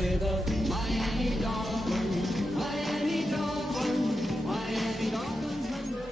with a Miami Dolphins, Miami Dolphins, Miami Dolphins #1.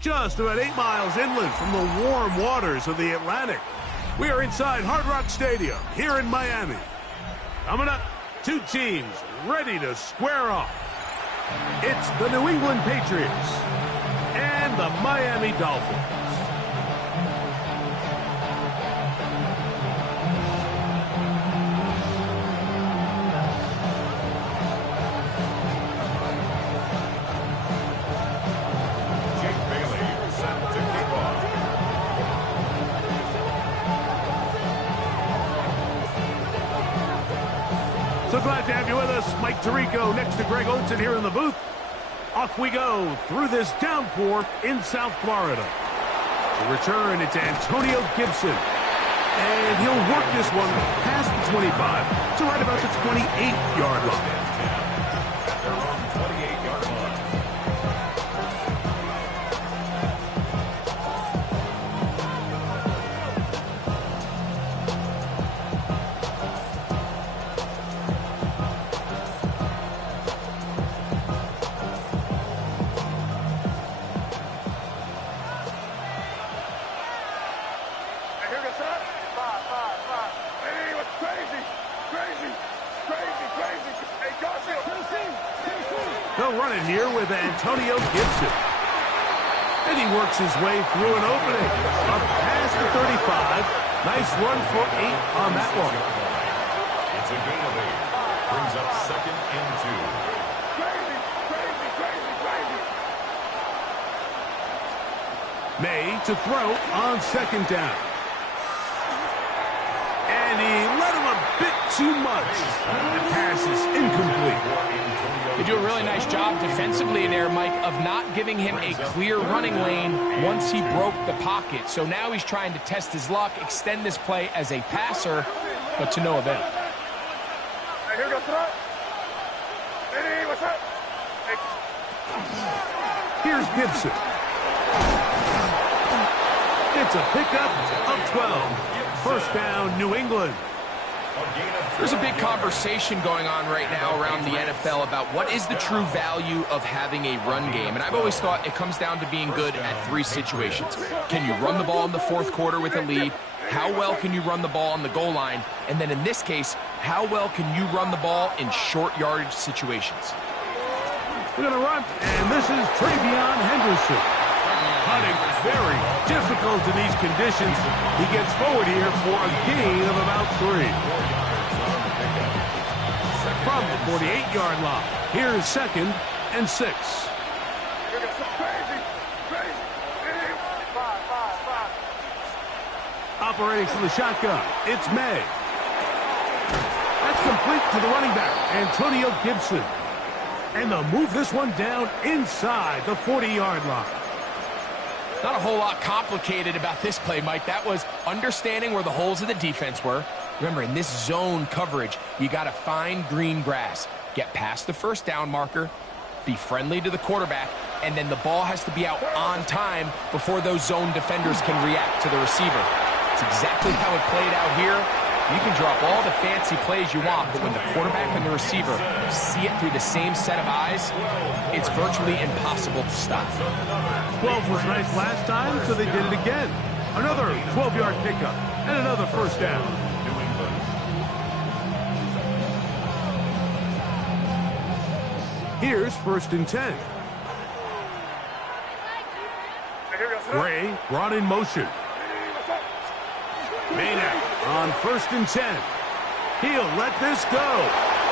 Just about 8 miles inland from the warm waters of the Atlantic, we are inside Hard Rock Stadium here in Miami. Coming up, two teams ready to square off. It's the New England Patriots and the Miami Dolphins. So glad to have you with us. Mike Tirico next to Greg Olson here in the booth. Off we go through this downpour in South Florida. To return, it's Antonio Gibson. And he'll work this one past the 25 to right about the 28-yard line. They'll run it here with Antonio Gibson. And he works his way through an opening. Up past the 35. Nice run for 8 on that one. It's a gain of 8. Brings up 2nd and 2. May to throw on 2nd down. And he let him a bit too much. The pass is incomplete. They do a really nice job defensively there, Mike, of not giving him a clear running lane once he broke the pocket. So now he's trying to test his luck, extend this play as a passer, but to no avail. Here's Gibson. It's a pickup of 12. First down, New England. There's a big conversation going on right now around the NFL about what is the true value of having a run game. And I've always thought it comes down to being good at 3 situations. Can you run the ball in the 4th quarter with a lead? How well can you run the ball on the goal line? And then in this case, how well can you run the ball in short yardage situations? We're going to run, and this is Travion Henderson. Hunting very difficult in these conditions. He gets forward here for a gain of about 3. From the 48-yard line, here's 2nd and 6. Operating from the shotgun, it's May. That's complete to the running back, Antonio Gibson. And they'll move this one down inside the 40-yard line. Not a whole lot complicated about this play, Mike. That was understanding where the holes of the defense were. Remember, in this zone coverage, you got to find green grass. Get past the 1st down marker, be friendly to the quarterback, and then the ball has to be out on time before those zone defenders can react to the receiver. It's exactly how it played out here. You can drop all the fancy plays you want, but when the quarterback and the receiver see it through the same set of eyes, it's virtually impossible to stop. 12 was nice last time, so they did it again. Another 12-yard pickup and another 1st down. Here's 1st and 10. Gray brought in motion. Maynard on 1st and 10. He'll let this go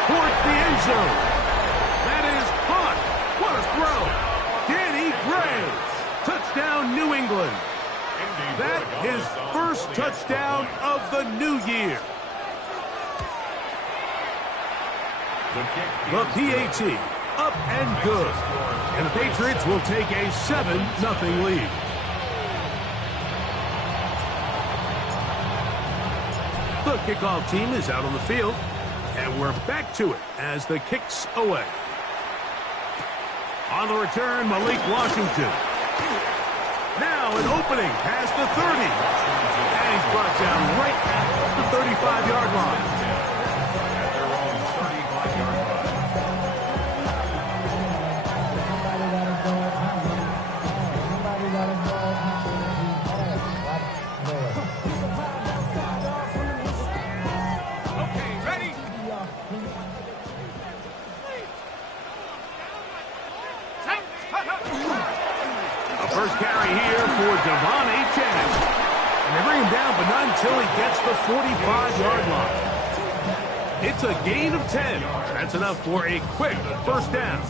towards the end zone. That is caught. What a throw. Danny Gray. Touchdown, New England. That his first touchdown of the new year. The PAT up and good. And the Patriots will take a 7-0 lead. The kickoff team is out on the field. And we're back to it as the kick's away. On the return, Malik Washington. Now an opening past the 30. And he's brought down right at the 35-yard line. First carry here for Devon Achane. And they bring him down, but not until he gets the 45-yard line. It's a gain of 10. That's enough for a quick first down.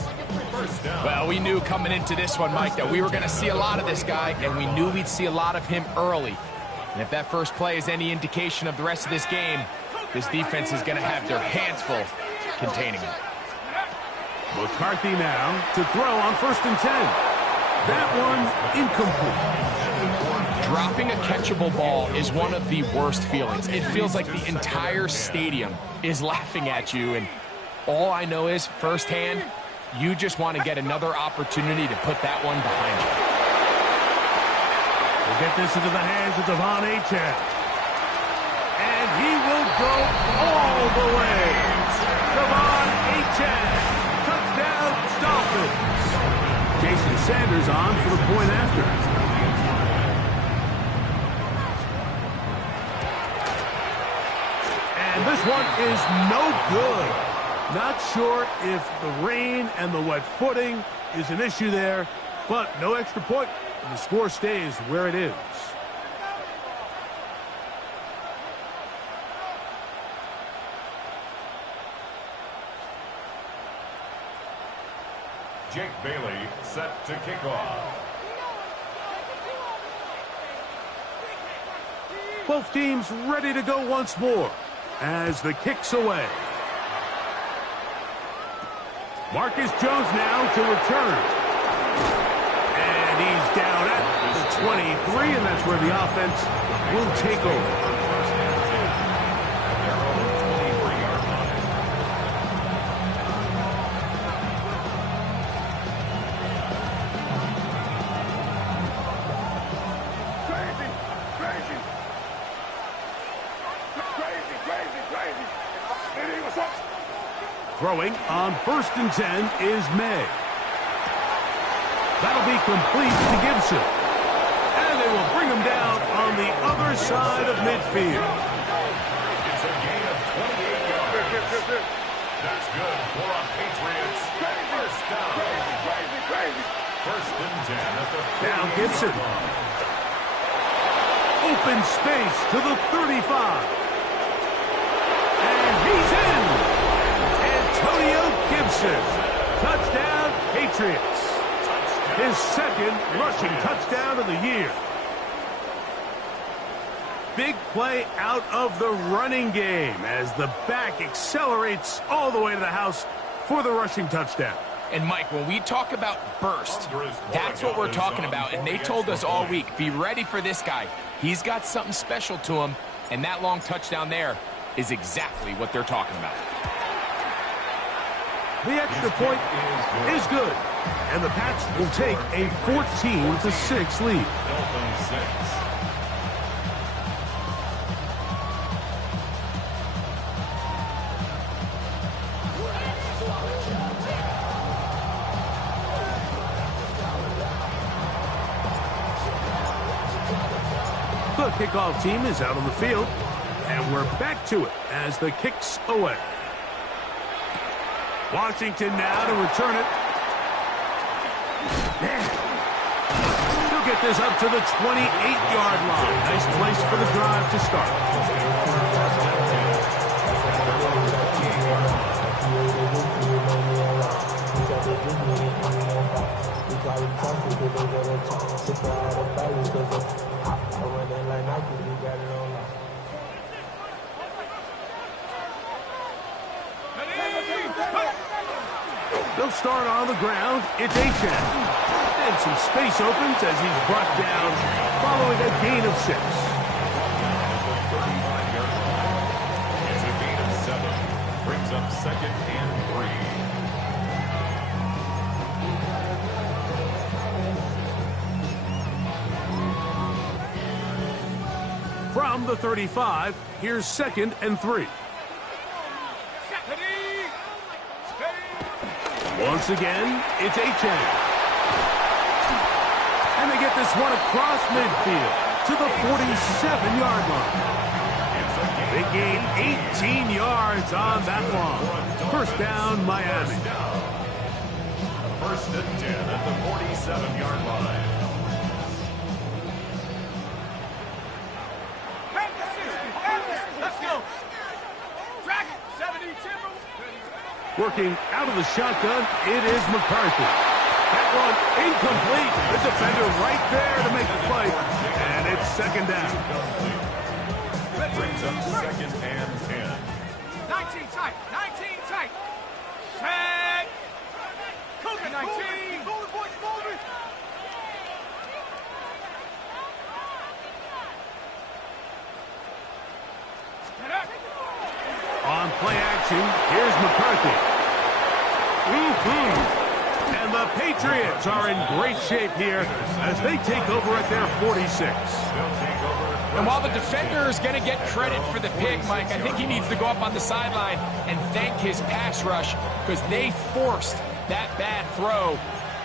Well, we knew coming into this one, Mike, that we were going to see a lot of this guy, and we knew we'd see a lot of him early. And if that first play is any indication of the rest of this game, this defense is going to have their hands full containing him. McCarthy now to throw on 1st and 10. That one incomplete. Dropping a catchable ball is one of the worst feelings. It feels like the entire stadium is laughing at you, and all I know is firsthand, you just want to get another opportunity to put that one behind you. We'll get this into the hands of Devon Achane. And he will go all the way. Devon Achane. Touchdown, Dolphins. Jason Sanders on for the point after. And this one is no good. Not sure if the rain and the wet footing is an issue there, but no extra point, and the score stays where it is. Jake Bailey set to kick off. Both teams ready to go once more as the kick's away. Marcus Jones now to return. And he's down at the 23, and that's where the offense will take over. Throwing on 1st and 10 is May. That'll be complete to Gibson. And they will bring him down on the other side of midfield. It's a gain of 28 yards. That's good for a Patriots first down. 1st and 10 at the 30. Now Gibson. Open space to the 35. And he's in. Antonio Gibson. Touchdown, Patriots. His 2nd rushing touchdown of the year. Big play out of the running game as the back accelerates all the way to the house for the rushing touchdown. And, Mike, when we talk about burst, that's what we're talking about. And they told us all week, be ready for this guy. He's got something special to him, and that long touchdown there is exactly what they're talking about. The extra point is good, and the Pats will take a 14-6 lead. The kickoff team is out on the field, and we're back to it as the kick's away. Washington now to return it. He'll get this up to the 28-yard line. Nice place for the drive to start. They'll start on the ground. It's Achan. And some space opens as he's brought down following a gain of 6. It's a gain of 7. Brings up 2nd and 3. From the 35, here's 2nd and 3. Once again, it's Achan. And they get this one across midfield to the 47-yard line. They gain 18 yards on that one. First down, Miami. 1st and 10 at the 47-yard line. Let's go. Track 70 Timber. Working out of the shotgun, it is McCarthy. That one incomplete. The defender right there to make the play. And it's 2nd down. Brings up 2nd and 10. 19 tight. 19 tight. Tag. Cougar 19. Moving, boys, moving. On play action, here's McCarthy. And the Patriots are in great shape here as they take over at their 46. And while the defender is going to get credit for the pick, Mike, I think he needs to go up on the sideline and thank his pass rush because they forced that bad throw.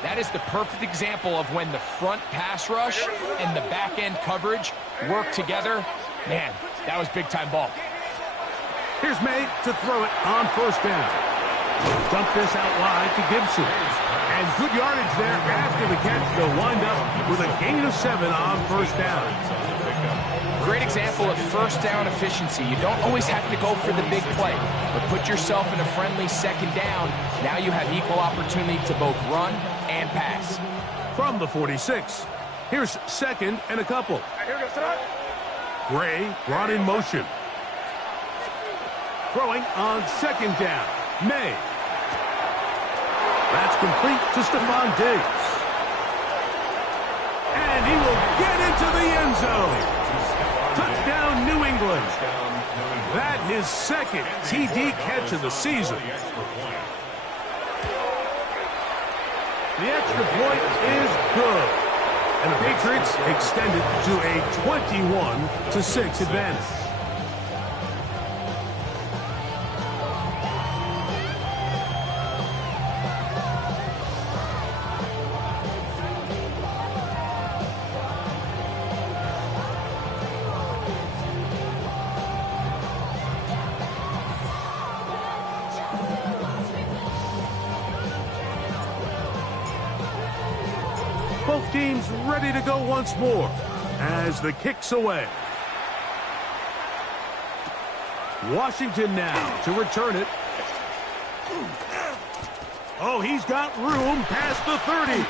That is the perfect example of when the front pass rush and the back end coverage work together. Man, that was big-time ball. Here's May to throw it on 1st down. Dump this out wide to Gibson. And good yardage there after the catch. They'll wind up with a gain of 7 on 1st down. Great example of 1st down efficiency. You don't always have to go for the big play, but put yourself in a friendly 2nd down. Now you have equal opportunity to both run and pass. From the 46, here's 2nd and a couple. Gray brought in motion. Throwing on 2nd down. May. That's complete to Stephon Diggs. And he will get into the end zone. Touchdown, New England. That his 2nd TD catch of the season. The extra point is good. And the Patriots extend it to a 21-6 advantage. Both teams ready to go once more as the kick's away. Washington now to return it. Oh, he's got room past the 30.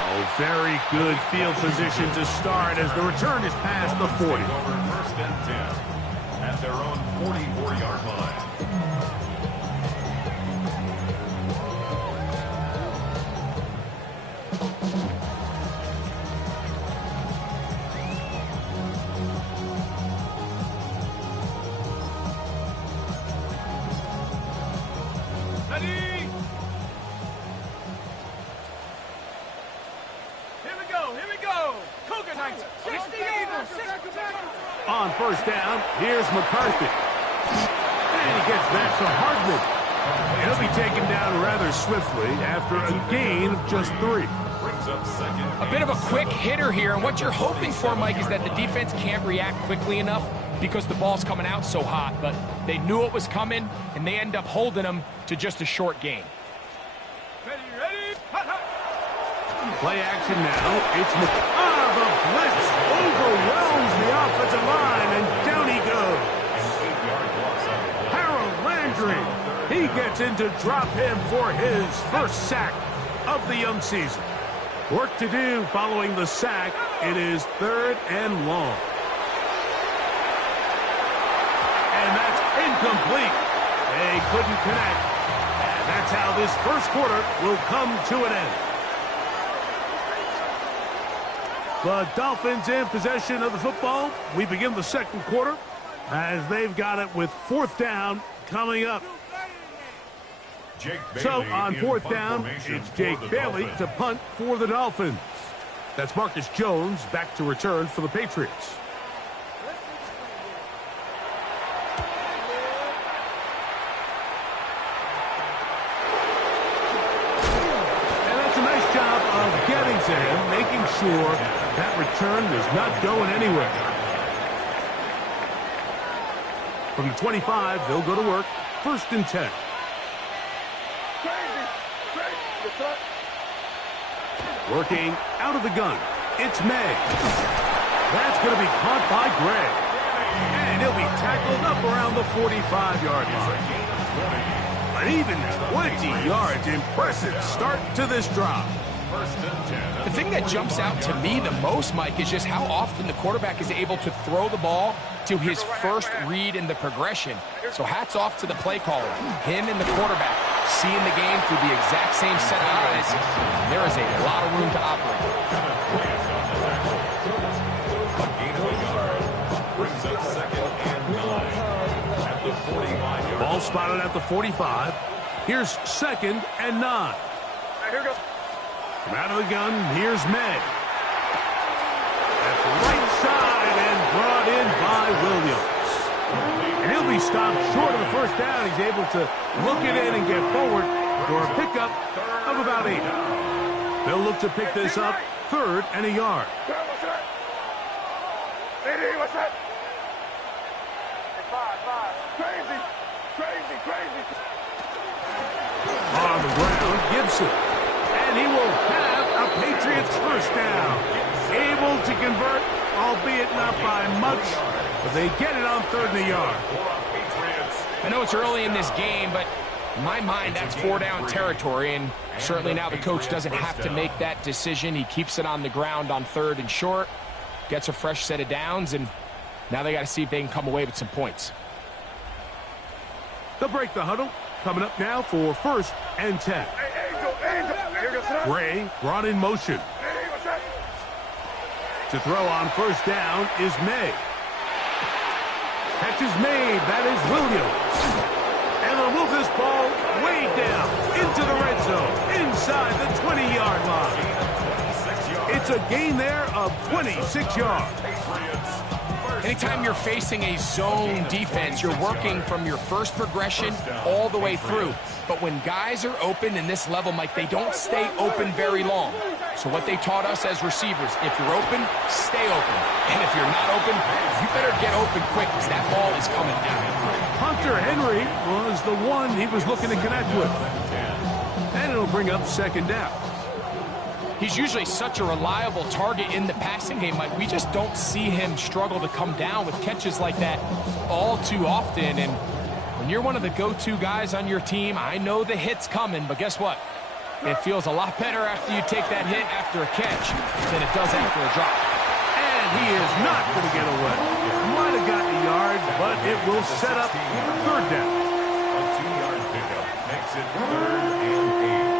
Oh, very good field position to start as the return is past the 40. Over 1st and 10 at their own 44-yard line. On 1st down, here's McCarthy. And he gets that to Hardman. He'll be taken down rather swiftly after a gain of just 3. A bit of a quick hitter here, and what you're hoping for, Mike, is that the defense can't react quickly enough because the ball's coming out so hot, but they knew it was coming, and they end up holding them to just a short gain. Play action now. It's the blitz overwhelms the offensive line, and down he goes. Harold Landry He gets in to drop him for his first sack of the young season. Work to do following the sack. It is 3rd and long. And that's incomplete. They couldn't connect. And that's how this first quarter will come to an end. The Dolphins in possession of the football. We begin the second quarter as they've got it with 4th down coming up. So on 4th down, it's Jake Bailey to punt for the Dolphins. That's Marcus Jones back to return for the Patriots. And that's a nice job of getting to him, making sure that return was not going anywhere. From the 25, they'll go to work. 1st and 10. Working out of the gun. It's May. That's going to be caught by Gray. And he'll be tackled up around the 45-yard line. But even 20 yards, impressive start to this drive. The thing that jumps out to me the most, Mike, is just how often the quarterback is able to throw the ball to his first read in the progression. So hats off to the play caller. Him and the quarterback seeing the game through the exact same set of eyes. There is a lot of room to operate. Ball spotted at the 45. Here's 2nd and 9. From out of the gun, here's May. That's right side and brought in by Williams. And he'll be stopped short of the first down. He's able to look it in and get forward for a pickup of about 8. They'll look to pick this up 3rd and a yard. On the ground, Gibson. And he will have a Patriots first down. Able to convert, albeit not by much, but they get it on 3rd and a yard. I know it's early in this game, but in my mind, that's 4-down territory, and certainly now the coach doesn't have to make that decision. He keeps it on the ground on 3rd and short, gets a fresh set of downs, and now they got to see if they can come away with some points. They'll break the huddle. Coming up now for 1st and 10. Gray brought in motion. To throw on 1st down is May. Catch is made. That is Williams. And they'll move this ball way down into the red zone, inside the 20-yard line. It's a gain there of 26 yards. Anytime you're facing a zone defense, you're working from your first progression all the way through. But when guys are open in this level, Mike, they don't stay open very long. So what they taught us as receivers, if you're open, stay open. And if you're not open, you better get open quick because that ball is coming down. Hunter Henry was the one he was looking to connect with. And it'll bring up 2nd down. He's usually such a reliable target in the passing game, Mike. We just don't see him struggle to come down with catches like that all too often. And when you're one of the go-to guys on your team, I know the hit's coming, but guess what? It feels a lot better after you take that hit after a catch than it does after a drop. And he is not going to get away. Might have gotten a yard, but it will set up 3rd down. A 2-yard pickup makes it 3rd and 8.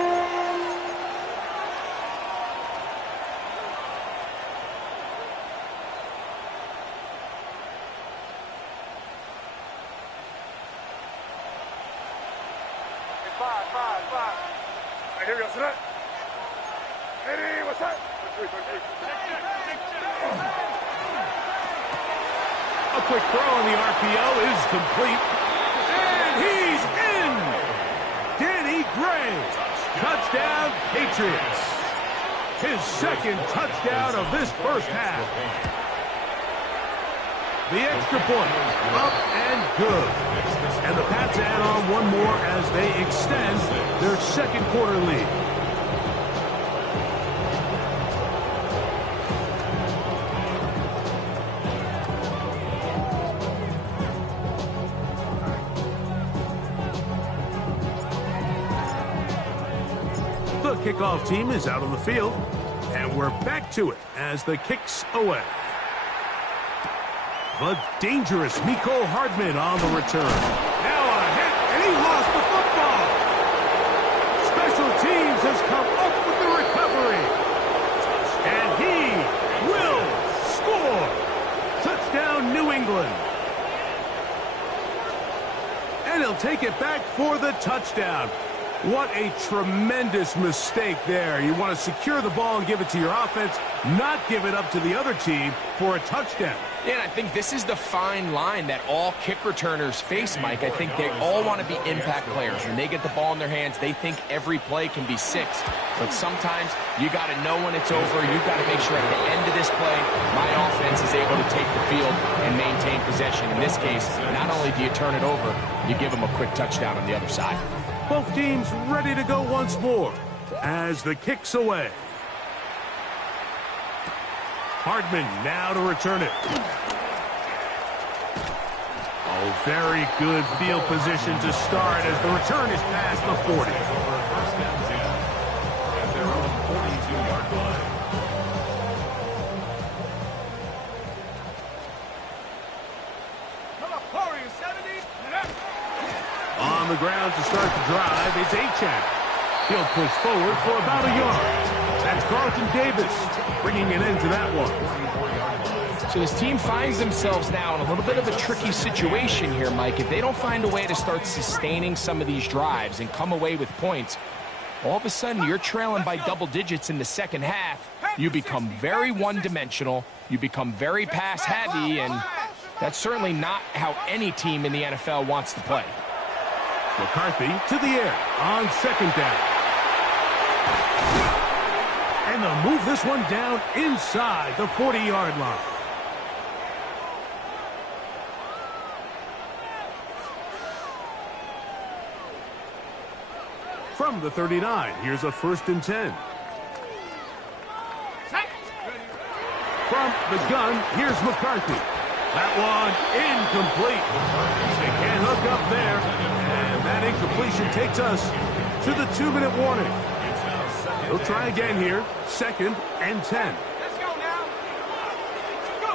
Here we go, set. Hey, what's that? A quick throw on the RPO is complete. And he's in! Danny Gray. Touchdown, Patriots. His 2nd touchdown of this first half. The extra point, up and good. And the Pats add on one more as they extend their 2nd quarter lead. kickoff team is out on the field. And we're back to it as the kick's away. The dangerous Miko Hardman on the return. Now a hit, and he lost the football. Special teams has come up with the recovery. And he will score. Touchdown, New England. And he'll take it back for the touchdown. What a tremendous mistake there. You want to secure the ball and give it to your offense, not give it up to the other team for a touchdown. Yeah, and I think this is the fine line that all kick returners face, Mike. I think they all want to be impact players. When they get the ball in their hands, they think every play can be 6. But sometimes you got to know when it's over. You've got to make sure at the end of this play, my offense is able to take the field and maintain possession. In this case, not only do you turn it over, you give them a quick touchdown on the other side. Both teams ready to go once more as the kick's away. Hardman now to return it. Oh, very good field position to start as the return is past the 40. First down 10. And they're on the 42-yard line. On the ground to start the drive, it's Achan. He'll push forward for about a yard. That's Carlton Davis bringing an end to that one. So this team finds themselves now in a little bit of a tricky situation here, Mike. If they don't find a way to start sustaining some of these drives and come away with points, all of a sudden you're trailing by double digits in the second half. You become very one-dimensional. You become very pass-heavy, and that's certainly not how any team in the NFL wants to play. McCarthy to the air on second down. And they'll move this one down inside the 40-yard line. From the 39, here's a 1st and 10. From the gun, here's McCarthy. That one incomplete. They can't hook up there. And that incompletion takes us to the 2-minute warning. He'll try again here. 2nd and 10. Let's go now. Go.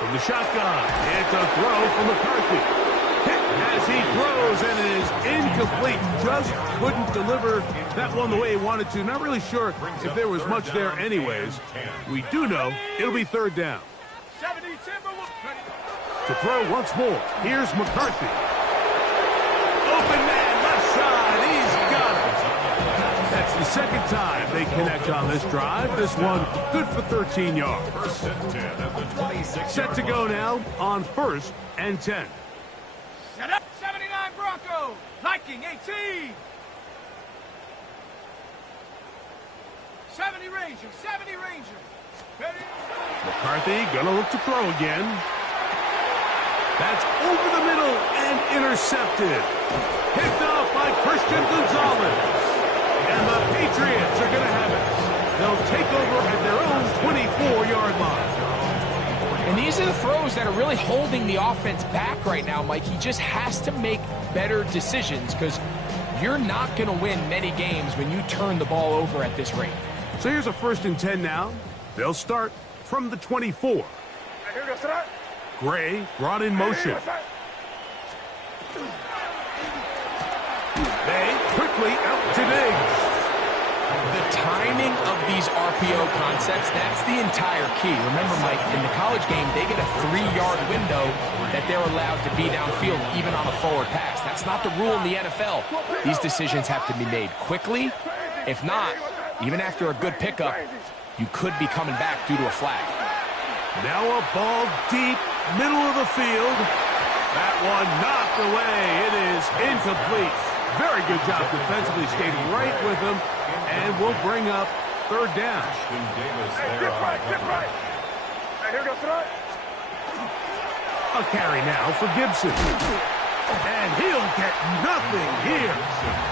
From the shotgun, it's a throw from McCarthy. Hit as he throws, and it is incomplete. Just couldn't deliver that one the way he wanted to. Not really sure if there was much there anyways. We do know it'll be 3rd down. 70, To throw once more, here's McCarthy. Open man, left side, he's got it. That's the 2nd time they connect on this drive. This one good for 13 yards. 1st and 10 at the 26. Set to go now on 1st and 10. Set up. 79 Bronco. Liking 18. 70 Ranger. 70 Ranger. Ready? McCarthy gonna look to throw again. That's over the middle and intercepted. Picked off by Christian Gonzalez. And the Patriots are gonna have it. They'll take over at their own 24-yard line. And these are the throws that are really holding the offense back right now, Mike. He just has to make better decisions because you're not going to win many games when you turn the ball over at this rate. So here's a 1st and 10 now. They'll start from the 24. Gray brought in motion. They quickly out to Diggs. The timing of these RPO concepts, that's the entire key. Remember, Mike, in the college game, they get a 3-yard window that they're allowed to be downfield, even on a forward pass. That's not the rule in the NFL. These decisions have to be made quickly. If not, even after a good pickup, you could be coming back due to a flag. Now a ball deep, middle of the field. That one knocked away. It is incomplete. Very good job defensively, stayed right with him, and will bring up 3rd down. Get right. Here goes tonight. A carry now for Gibson. And he'll get nothing here.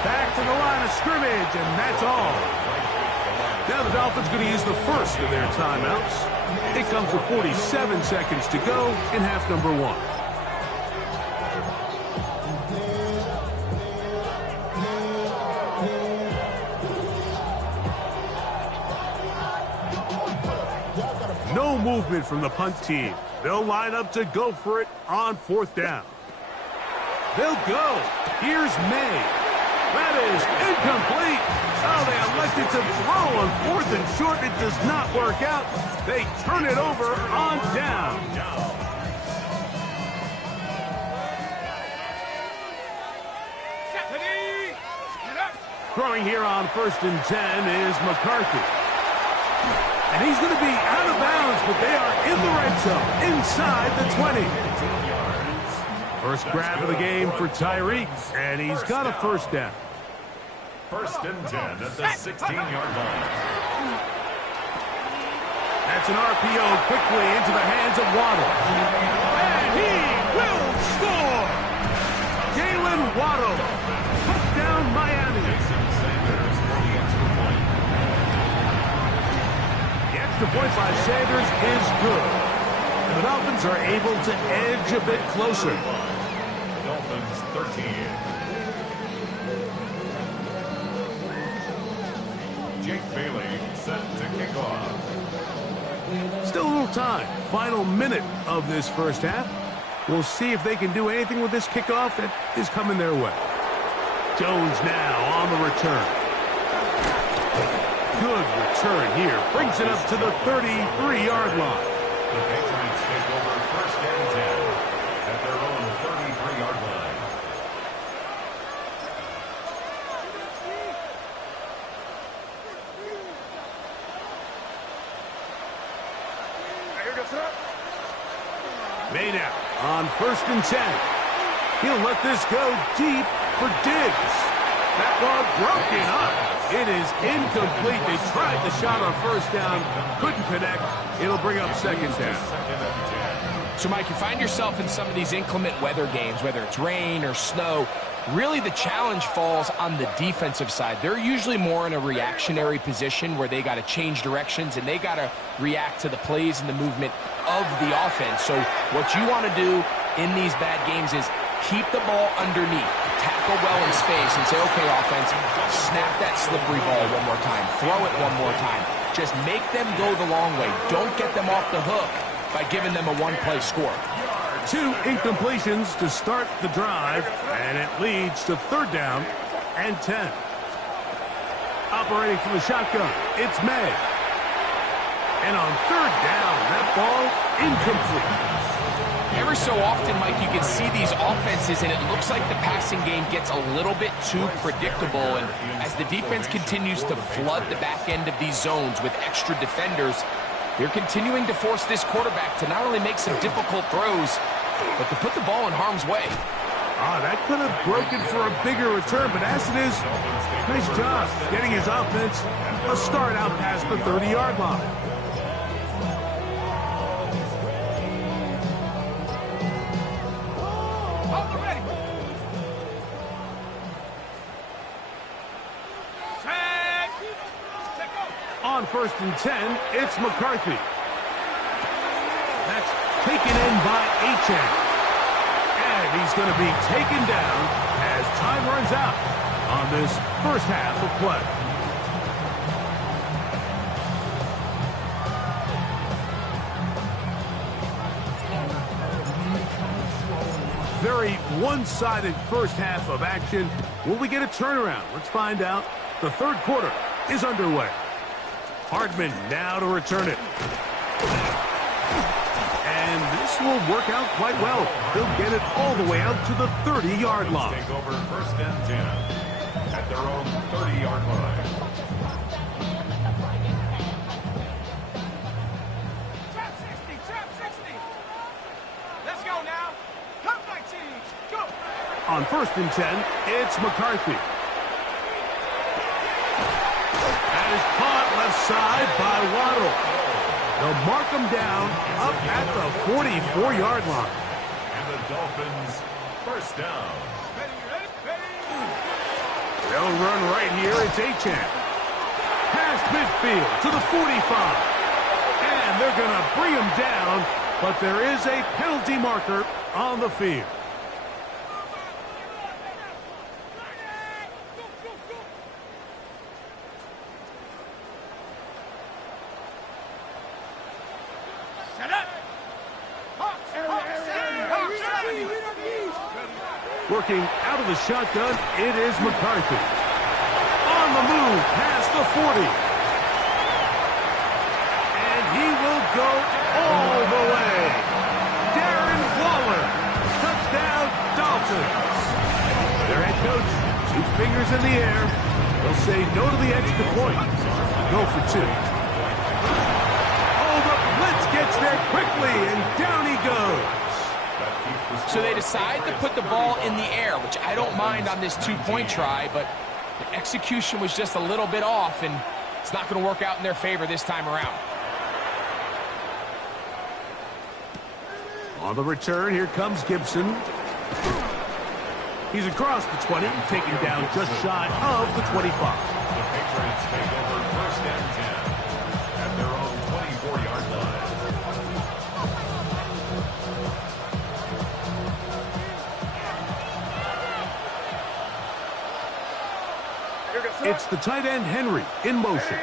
Back to the line of scrimmage, and that's all. Now the Dolphins going to use the first of their timeouts. It comes with 47 seconds to go in half number 1. No movement from the punt team. They'll line up to go for it on 4th down. They'll go. Here's May. That is incomplete. Oh, they elected to throw on 4th and short. It does not work out. They turn it over on down. Throwing here on 1st and 10 is McCarthy. And he's going to be out of bounds, but they are in the red zone, inside the 20. First grab of the game for Tyreek, and he's got a 1st down. 1st and 10 at the 16-yard line. That's an RPO quickly into the hands of Waddle. And he will score! Jalen Waddle. Touchdown, Miami. The extra point by Sanders is good. And the Dolphins are able to edge a bit closer. Dolphins 13. Jake Bailey set to kick off. Still a little time. Final minute of this first half. We'll see if they can do anything with this kickoff that is coming their way. Jones now on the return. Good return here. Brings it up to the 33-yard line. The Patriots take over 1st and 10 at their own 33-yard line. Made out on 1st and 10. He'll let this go deep for Diggs. That ball broken up. It is incomplete. They tried the shot on 1st down. Couldn't connect. It'll bring up 2nd down. So, Mike, you find yourself in some of these inclement weather games, whether it's rain or snow. Really, the challenge falls on the defensive side. They're usually more in a reactionary position where they got to change directions and they got to react to the plays and the movement of the offense. So what you want to do in these bad games is keep the ball underneath, tackle well in space, and say, okay, offense, snap that slippery ball one more time, throw it one more time. Just make them go the long way. Don't get them off the hook by giving them a one-play score. 2 incompletions to start the drive, and it leads to 3rd down and 10. Operating from the shotgun, it's May. And on 3rd down, that ball incomplete. Every so often, Mike, you can see these offenses, and it looks like the passing game gets a little bit too predictable. And as the defense continues to flood the back end of these zones with extra defenders, they're continuing to force this quarterback to not only make some difficult throws, but to put the ball in harm's way. That could have broken for a bigger return, but as it is, nice job getting his offense a start out past the 30-yard line. On 1st and 10, it's McCarthy. That's taken in by Achane. And he's going to be taken down as time runs out on this first half of play. Very one-sided first half of action. Will we get a turnaround? Let's find out. The 3rd quarter is underway. Hardman now to return it. And this will work out quite well. He'll get it all the way out to the 30-yard line. Take over 1st and 10 at their own 30-yard line. Trap 60. Let's go now. Come 19. Go. On 1st and 10, it's McCarthy. That is caught left side by Waddle. They'll mark him down up at the 44-yard line. And the Dolphins 1st down. They'll run right here. It's Achane. Past midfield to the 45. And they're going to bring him down, but there is a penalty marker on the field. Working out of the shotgun, it is McCarthy. On the move, past the 40. And he will go all the way. Darren Waller, touchdown Dolphins. Their head coach, 2 fingers in the air. They'll say no to the extra point. Go for 2. Oh, the blitz gets there quickly, and down he goes. So they decide to put the ball in the air, which I don't mind on this 2-point try, but the execution was just a little bit off, and it's not going to work out in their favor this time around. On the return, here comes Gibson. He's across the 20, taken down just shy of the 25. The Patriots take over 1st and 10 at their own 24-yard line. It's the tight end, Henry, in motion.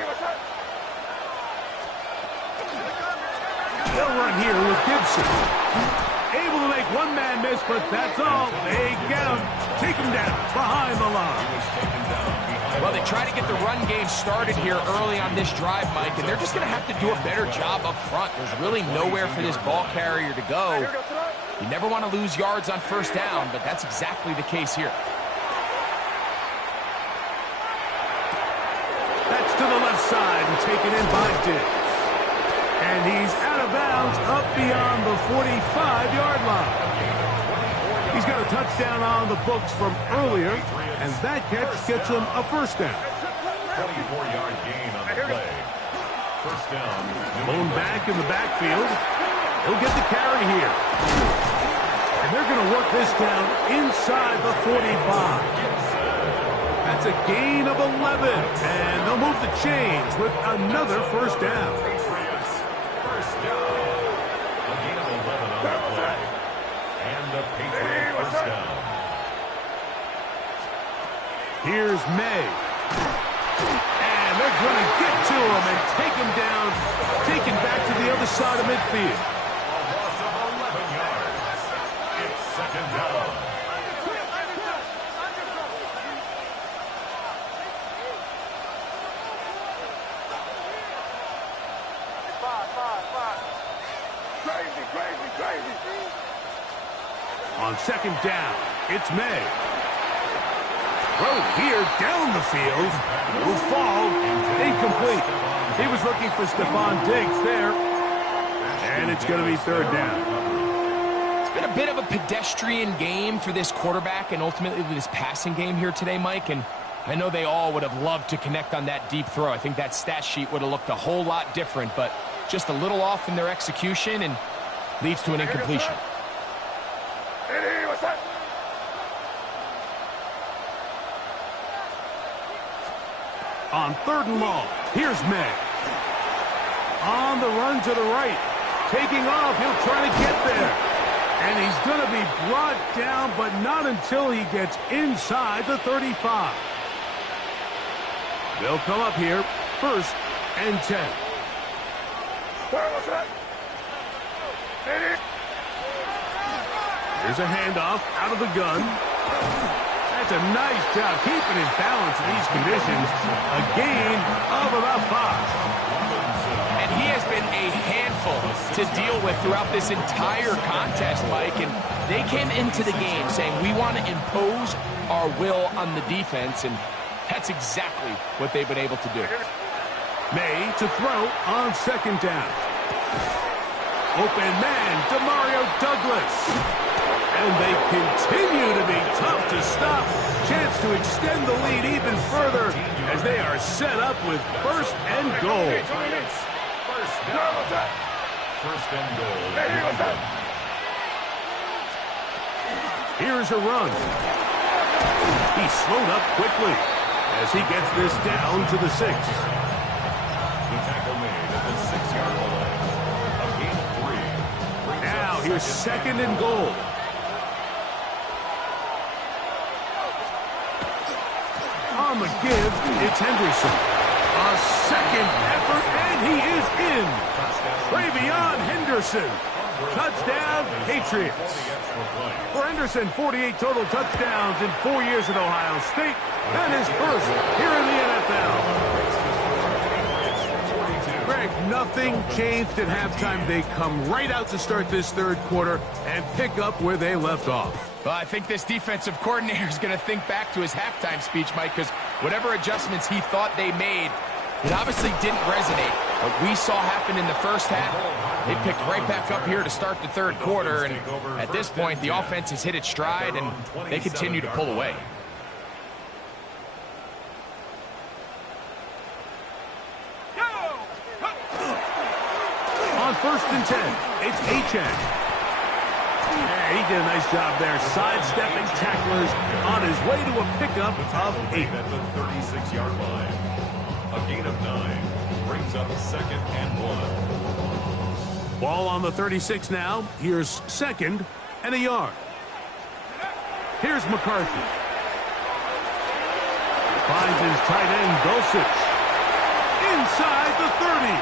They'll run here with Gibson. Able to make one man miss, but that's all. They get him. Take him down behind the line. Well, they try to get the run game started here early on this drive, Mike, and they're just going to have to do a better job up front. There's really nowhere for this ball carrier to go. You never want to lose yards on 1st down, but that's exactly the case here. That's to the left side and taken in by Diggs. And he's out of bounds up beyond the 45-yard line. He's got a touchdown on the books from earlier, and that catch gets him a 1st down. 24-yard gain on the play. 1st down. Blown back in the backfield. He'll get the carry here. And they're going to work this down inside the 45. That's a gain of 11, and they'll move the chains with another 1st down. Patriots, 1st down. A gain of 11 on the play. And the Patriots 1st down. Here's May. And they're going to get to him and take him down, taken back to the other side of midfield. A loss of 11 yards. It's 2nd down. On 2nd down, it's May. Throw here down the field. Will fall. Incomplete. He was looking for Stephon Diggs there. And it's going to be 3rd down. It's been a bit of a pedestrian game for this quarterback and ultimately this passing game here today, Mike. And I know they all would have loved to connect on that deep throw. I think that stat sheet would have looked a whole lot different, but just a little off in their execution and leads to an incompletion. On 3rd and long, here's May. On the run to the right. Taking off, he'll try to get there. And he's going to be brought down, but not until he gets inside the 35. They'll come up here, 1st and 10. Here's a handoff out of the gun. That's a nice job keeping his balance in these conditions. A gain of about 5. And he has been a handful to deal with throughout this entire contest, Mike. And they came into the game saying, we want to impose our will on the defense. And that's exactly what they've been able to do. May to throw on 2nd down. Open man, Demario Douglas. And they continue to be tough to stop. Chance to extend the lead even further as they are set up with 1st and goal. 1st down. 1st and goal. Here's a run. He slowed up quickly as he gets this down to the 6. The tackle made at the 6-yard line. A gain of 3. Now here's 2nd and goal. On the give, it's Henderson. A 2nd effort, and he is in. Travion Henderson Henderson. Touchdown, Patriots. For Henderson, 48 total touchdowns in 4 years at Ohio State. And his first here in the NFL. Greg, nothing changed at halftime. They come right out to start this third quarter and pick up where they left off. Well, I think this defensive coordinator is going to think back to his halftime speech, Mike, because whatever adjustments he thought they made, it obviously didn't resonate. What we saw happen in the first half, they picked right back up here to start the third quarter, and at this point, the offense has hit its stride, and they continue to pull away. On 1st and 10, it's Achane. Yeah, he did a nice job there, sidestepping tacklers on his way to a pickup of 8. At the 36-yard line. A gain of 9 brings up 2nd and 1. Ball on the 36 now. Here's 2nd and a yard. Here's McCarthy. Finds his tight end, Dulcich. Inside the 30.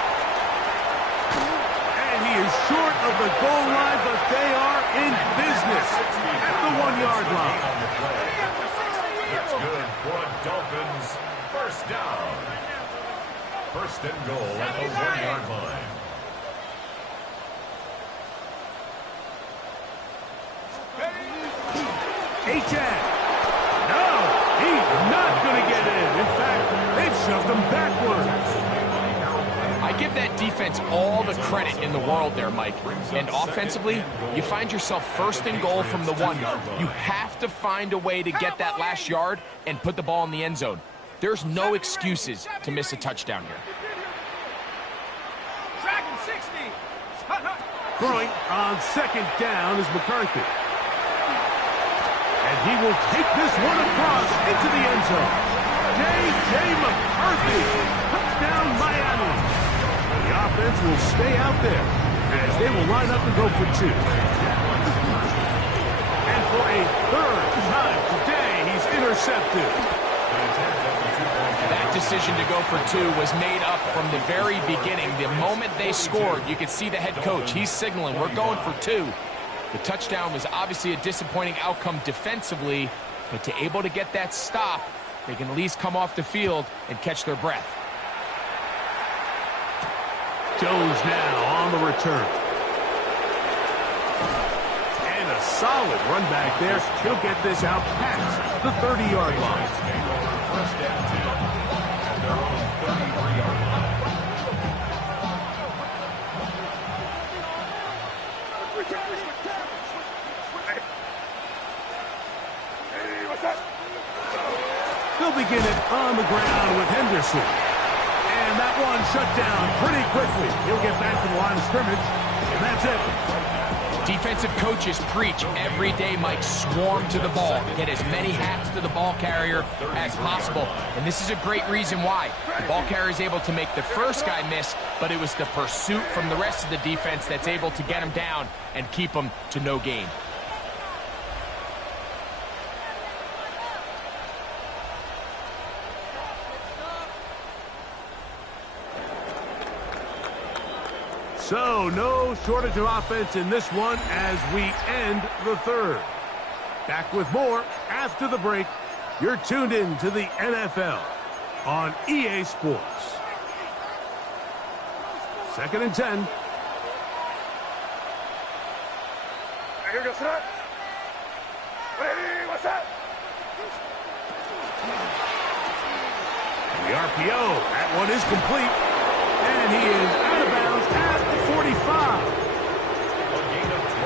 And he is short of the goal line, but they are in business at the 1-yard line. That's good for a Dolphins first down. First and goal at the 1-yard line. Achane. No, he's not going to get in. In fact, they've shoved him backwards. I give that defense all the credit in the world there, Mike. And offensively, you find yourself first and goal from the 1. You have to find a way to get that last yard and put the ball in the end zone. There's no excuses to miss a touchdown here. Throwing on 2nd down is McCarthy. And he will take this one across into the end zone. J.J. McCarthy. Touchdown, Miami. The offense will stay out there as they will line up and go for 2. And for a 3rd time today, he's intercepted. That decision to go for 2 was made up from the very beginning. The moment they scored, you could see the head coach. He's signaling, we're going for 2. The touchdown was obviously a disappointing outcome defensively, but to able to get that stop, they can at least come off the field and catch their breath. Jones now on the return. And a solid run back there. He'll get this out past the 30-yard line. First and 10 at their own 33-yard line. They'll begin it on the ground with Henderson. And that one shut down pretty quickly. He'll get back to the line of scrimmage, and that's it. Defensive coaches preach every day, Mike, swarm to the ball. Get as many hats to the ball carrier as possible. And this is a great reason why. The ball carrier is able to make the first guy miss, but it was the pursuit from the rest of the defense that's able to get him down and keep him to no gain. So, no shortage of offense in this one as we end the 3rd. Back with more after the break. You're tuned in to the NFL on EA Sports. 2nd and 10. Here goes that. Ready, what's that? The RPO, that one is complete. And he is out of bounds at the 45.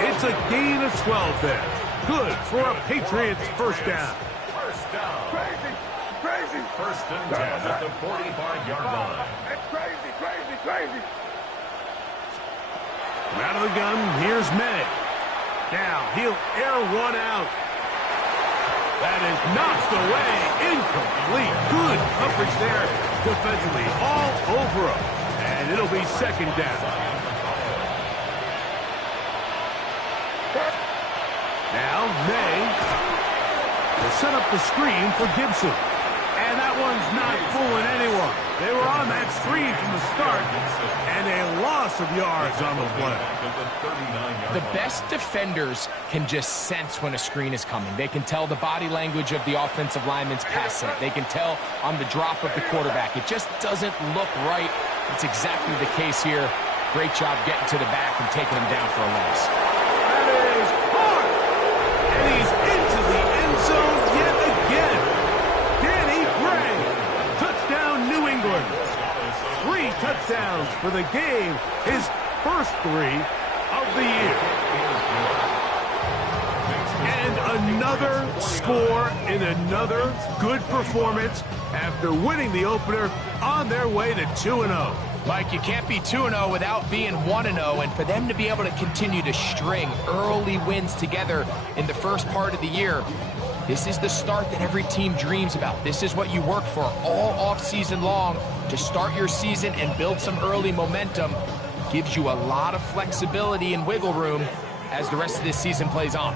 It's a gain of 12 there. Good for a Patriots first down. First down. Crazy, crazy. First and 10 at the 45-yard line. It's crazy, crazy, crazy. Out of the gun, here's May. Now, he'll air one out. That is knocked away. Incomplete. Good coverage there defensively. All over him. And it'll be 2nd down. Now, May will set up the screen for Gibson. And that one's not fooling anyone. They were on that screen from the start, and they lost loss of yards on the play. The best defenders can just sense when a screen is coming. They can tell the body language of the offensive lineman's pass set. They can tell on the drop of the quarterback. It just doesn't look right. It's exactly the case here. Great job getting to the back and taking him down for a loss. That is hard. And he's into the end zone yet again. Danny Gray. Touchdown, New England. 3 touchdowns for the game. His first 3 of the year. And another score in another good performance after winning the opener on their way to 2-0. Mike, you can't be 2-0 without being 1-0, and for them to be able to continue to string early wins together in the first part of the year, this is the start that every team dreams about. This is what you work for all off-season long to start your season and build some early momentum. Gives you a lot of flexibility and wiggle room as the rest of this season plays on.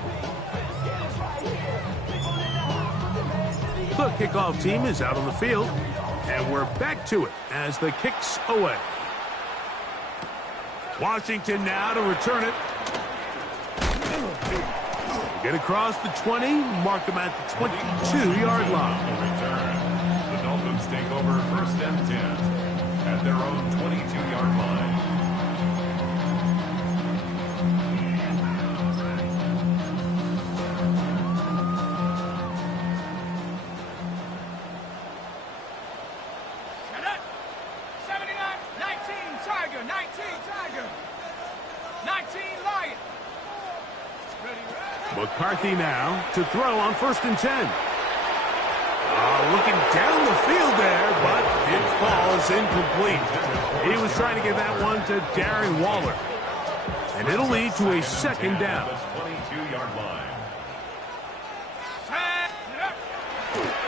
The kickoff team is out on the field, and we're back to it as the kick's away. Washington now to return it. Get across the 20, mark them at the 22-yard line. The Dolphins take over 1st and 10 at their own 22-yard line. McCarthy now to throw on 1st and 10. Looking down the field there, but it falls incomplete. He was trying to get that one to Darren Waller. And it'll lead to a 2nd down. 22-yard line.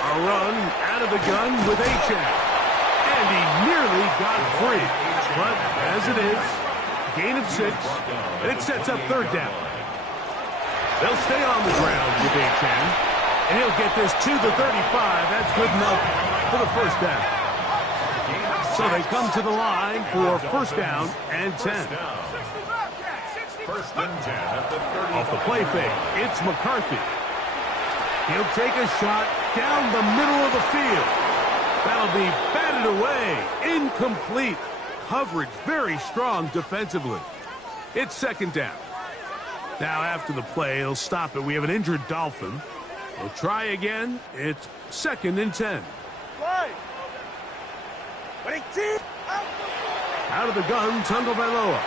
A run out of the gun with Achane. And he nearly got free. But as it is, gain of 6, and it sets up 3rd down. They'll stay on the ground with Achane, and he'll get this to the 35. That's good enough for the 1st down. So they come to the line for 1st down and 10. 1st and 10 at the 35. Off the play fake, it's McCarthy. He'll take a shot down the middle of the field. That'll be batted away. Incomplete. Coverage very strong defensively. It's 2nd down. Now after the play, he'll stop it. We have an injured Dolphin. We'll try again. It's 2nd and 10. Out of the gun, Tagovailoa.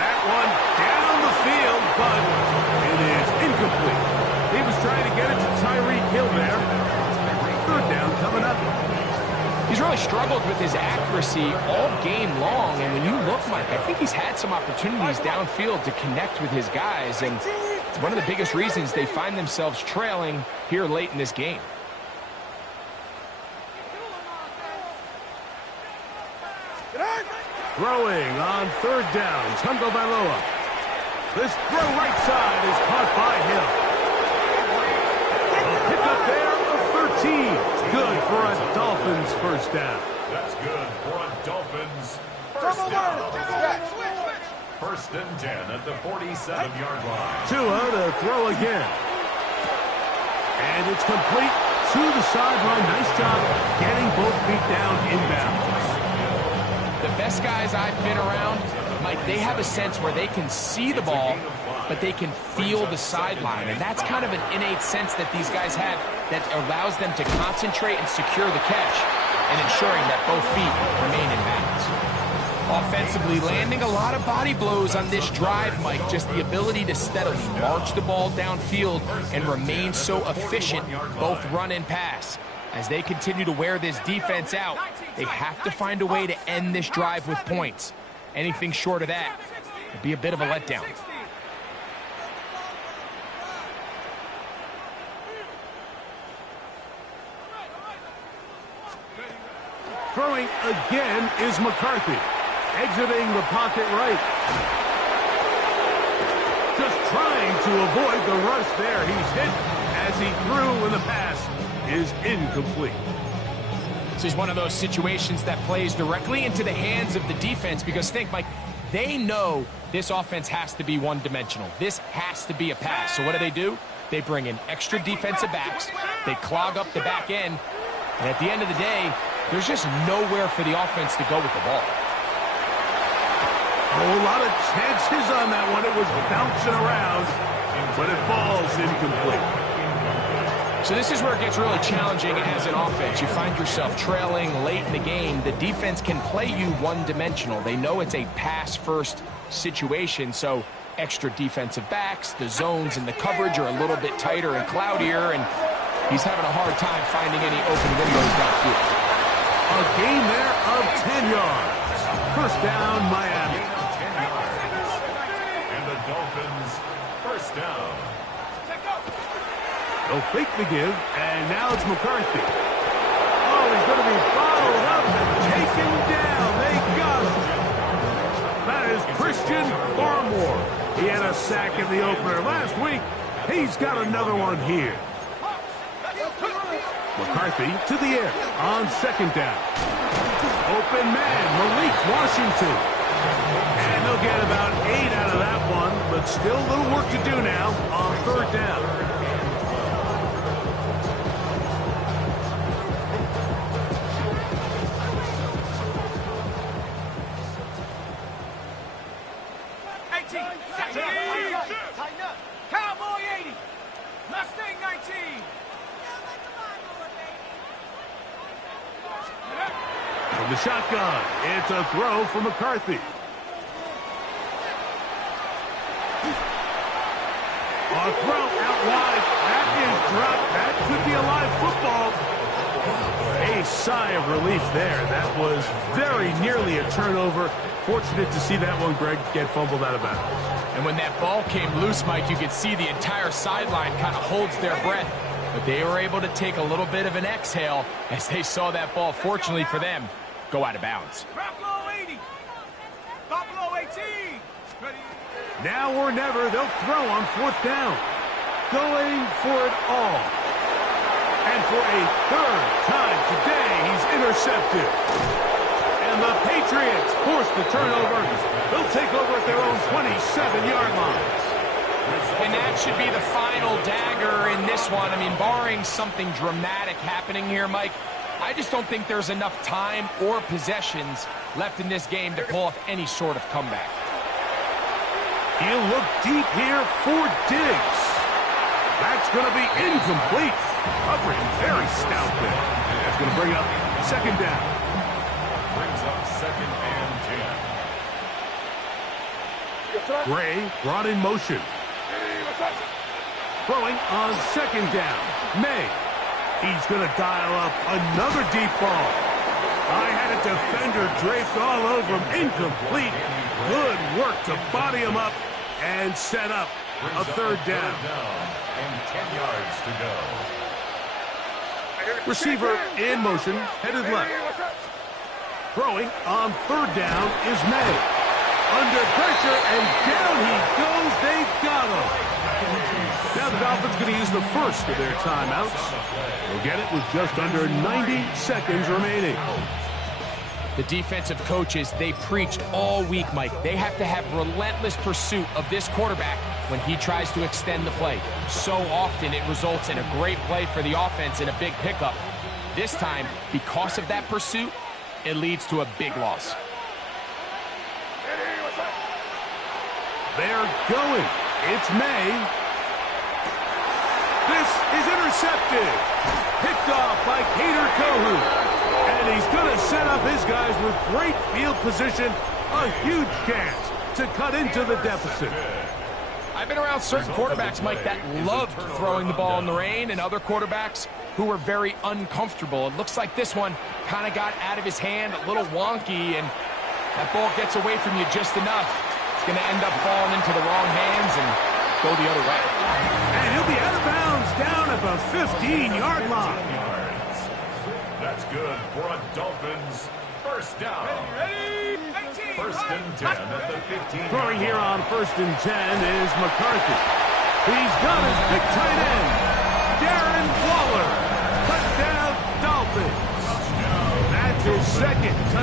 That one down the field, but it is incomplete. He was trying to get it to Tyreek Hill there. 3rd down coming up. He's really struggled with his accuracy all game long, and when you look, Mike, I think he's had some opportunities downfield to connect with his guys, and it's one of the biggest reasons they find themselves trailing here late in this game. Throwing on 3rd down, Tagovailoa. This throw right side is caught by Hill. A pickup there of 13. Good for a Dolphins 1st down. That's good for a Dolphins 1st down. 1st and 10 at the 47-yard line. Tua to throw again. And it's complete to the sideline. Nice job getting both feet down inbounds. The best guys I've been around, Mike, they have a sense where they can see the ball, but they can feel the sideline. And that's kind of an innate sense that these guys have that allows them to concentrate and secure the catch and ensuring that both feet remain in bounds. Offensively, landing a lot of body blows on this drive, Mike. Just the ability to steadily march the ball downfield and remain so efficient, both run and pass. As they continue to wear this defense out, they have to find a way to end this drive with points. Anything short of that would be a bit of a letdown. Throwing again is McCarthy. Exiting the pocket right. Just trying to avoid the rush there. He's hit as he threw, and the pass is incomplete. This is one of those situations that plays directly into the hands of the defense because think, Mike, they know this offense has to be one-dimensional. This has to be a pass. So what do? They bring in extra defensive backs. They clog up the back end. And at the end of the day, there's just nowhere for the offense to go with the ball. A lot of chances on that one. It was bouncing around, but it falls incomplete. So this is where it gets really challenging as an offense. You find yourself trailing late in the game. The defense can play you one-dimensional. They know it's a pass-first situation, so extra defensive backs, the zones and the coverage are a little bit tighter and cloudier, and he's having a hard time finding any open windows downfield. A gain there of 10 yards. First down, Miami. 10 yards. And the Dolphins, first down. They'll fake the give, and now it's McCarthy. Oh, he's going to be followed up and taken down. They got him. That is Christian Barmore. He had a sack in the opener last week. He's got another one here. McCarthy to the air on second down. Open man, Malik Washington. And they'll get about 8 out of that one, but still a little work to do now on third down. Cowboy 80. Mustang 19. From the shotgun, it's a throw for McCarthy. A throw out wide. That is dropped. That could be a live football. A sigh of relief there. That was very nearly a turnover. Fortunate to see that one, Greg, get fumbled out of bounds. And when that ball came loose, Mike, you could see the entire sideline kind of holds their breath. But they were able to take a little bit of an exhale as they saw that ball, fortunately for them, go out of bounds. Buffalo 80. Buffalo 18. Ready. Now or never, they'll throw on fourth down. Going for it all. And for a third time today, he's intercepted. And the Patriots force the turnover. They'll take over at their own 27-yard line. And that should be the final dagger in this one. I mean, barring something dramatic happening here, Mike, I just don't think there's enough time or possessions left in this game to pull off any sort of comeback. He'll look deep here for Diggs. That's going to be incomplete. Coverage very stout there. That's going to bring up second down. Brings up second and 10. Gray brought in motion. Throwing on second down. May. He's going to dial up another deep ball. I had a defender draped all over him. Incomplete. Good work to body him up and set up a third down. And 10 yards to go. Receiver in motion, headed left. Throwing on third down is May. Under pressure, and down he goes. They've got him. Now the Dolphins going to use the first of their timeouts. They'll get it with just under 90 seconds remaining. The defensive coaches, they preached all week, Mike. They have to have relentless pursuit of this quarterback when he tries to extend the play. So often it results in a great play for the offense and a big pickup. This time, because of that pursuit, it leads to a big loss. They're going. It's May. This is intercepted. Picked off by Kader Kohu. And he's going to set up his guys with great field position. A huge chance to cut into the deficit. I've been around certain quarterbacks, Mike, that loved throwing the ball in the rain, and other quarterbacks who were very uncomfortable. It looks like this one kind of got out of his hand, a little wonky, and that ball gets away from you just enough. It's going to end up falling into the wrong hands and go the other way. And he'll be out of bounds down at the 15-yard line. That's good for a Dolphins first down. First and 10 at the 15. Throwing here on first and 10 is McCarthy. He's got his big tight end, Darren Waller. Touchdown, Dolphins.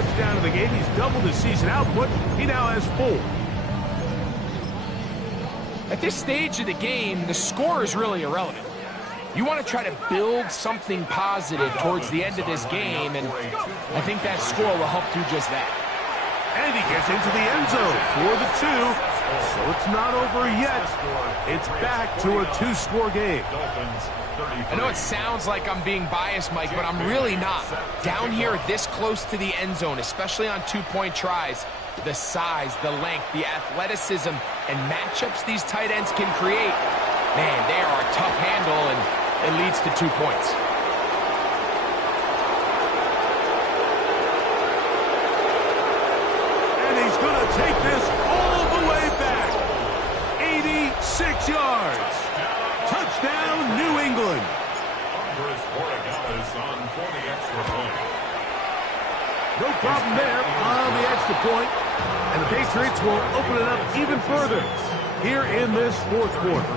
touchdown of the game. He's doubled his season output. He now has 4. At this stage of the game, the score is really irrelevant. You want to try to build something positive towards the end of this game, and I think that score will help do just that. And he gets into the end zone for the 2. So it's not over yet. It's back to a 2-score game. I know it sounds like I'm being biased, Mike, but I'm really not. Down here this close to the end zone, especially on 2-point tries, the size, the length, the athleticism, and matchups these tight ends can create, man, they are a tough handle, and it leads to 2 points. And he's going to take this all the way back. 86 yards. Touchdown, New England. No problem there on the extra point. And the Patriots will open it up even further here in this 4th quarter.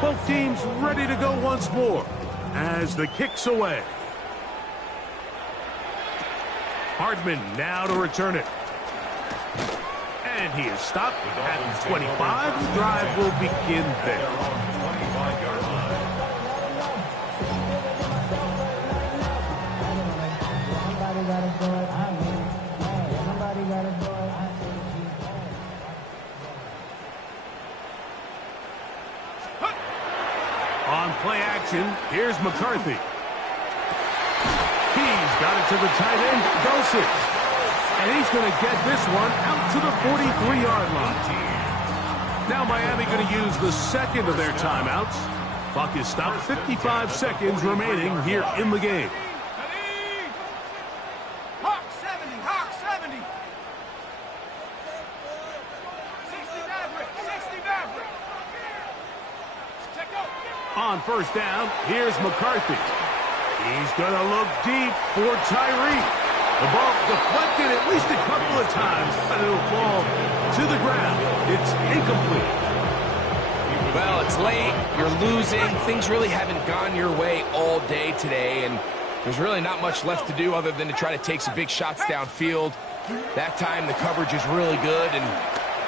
Both teams ready to go once more as the kick's away. Hardman now to return it. And he is stopped at the 25. The drive will begin there. On play action, here's McCarthy. He's got it to the tight end, Dulcich. And he's going to get this one out to the 43-yard line. Now Miami going to use the second of their timeouts. Clock is stopped, 55 seconds remaining here in the game. Hawk 70, Hawk 70. 60 Maverick, 60 Maverick. Check out. On first down, here's McCarthy. He's going to look deep for Tyree. The ball deflected at least a couple of times, but it'll fall to the ground. It's incomplete. Well, it's late. You're losing. Things really haven't gone your way all day today, and there's really not much left to do other than to try to take some big shots downfield. That time, the coverage is really good and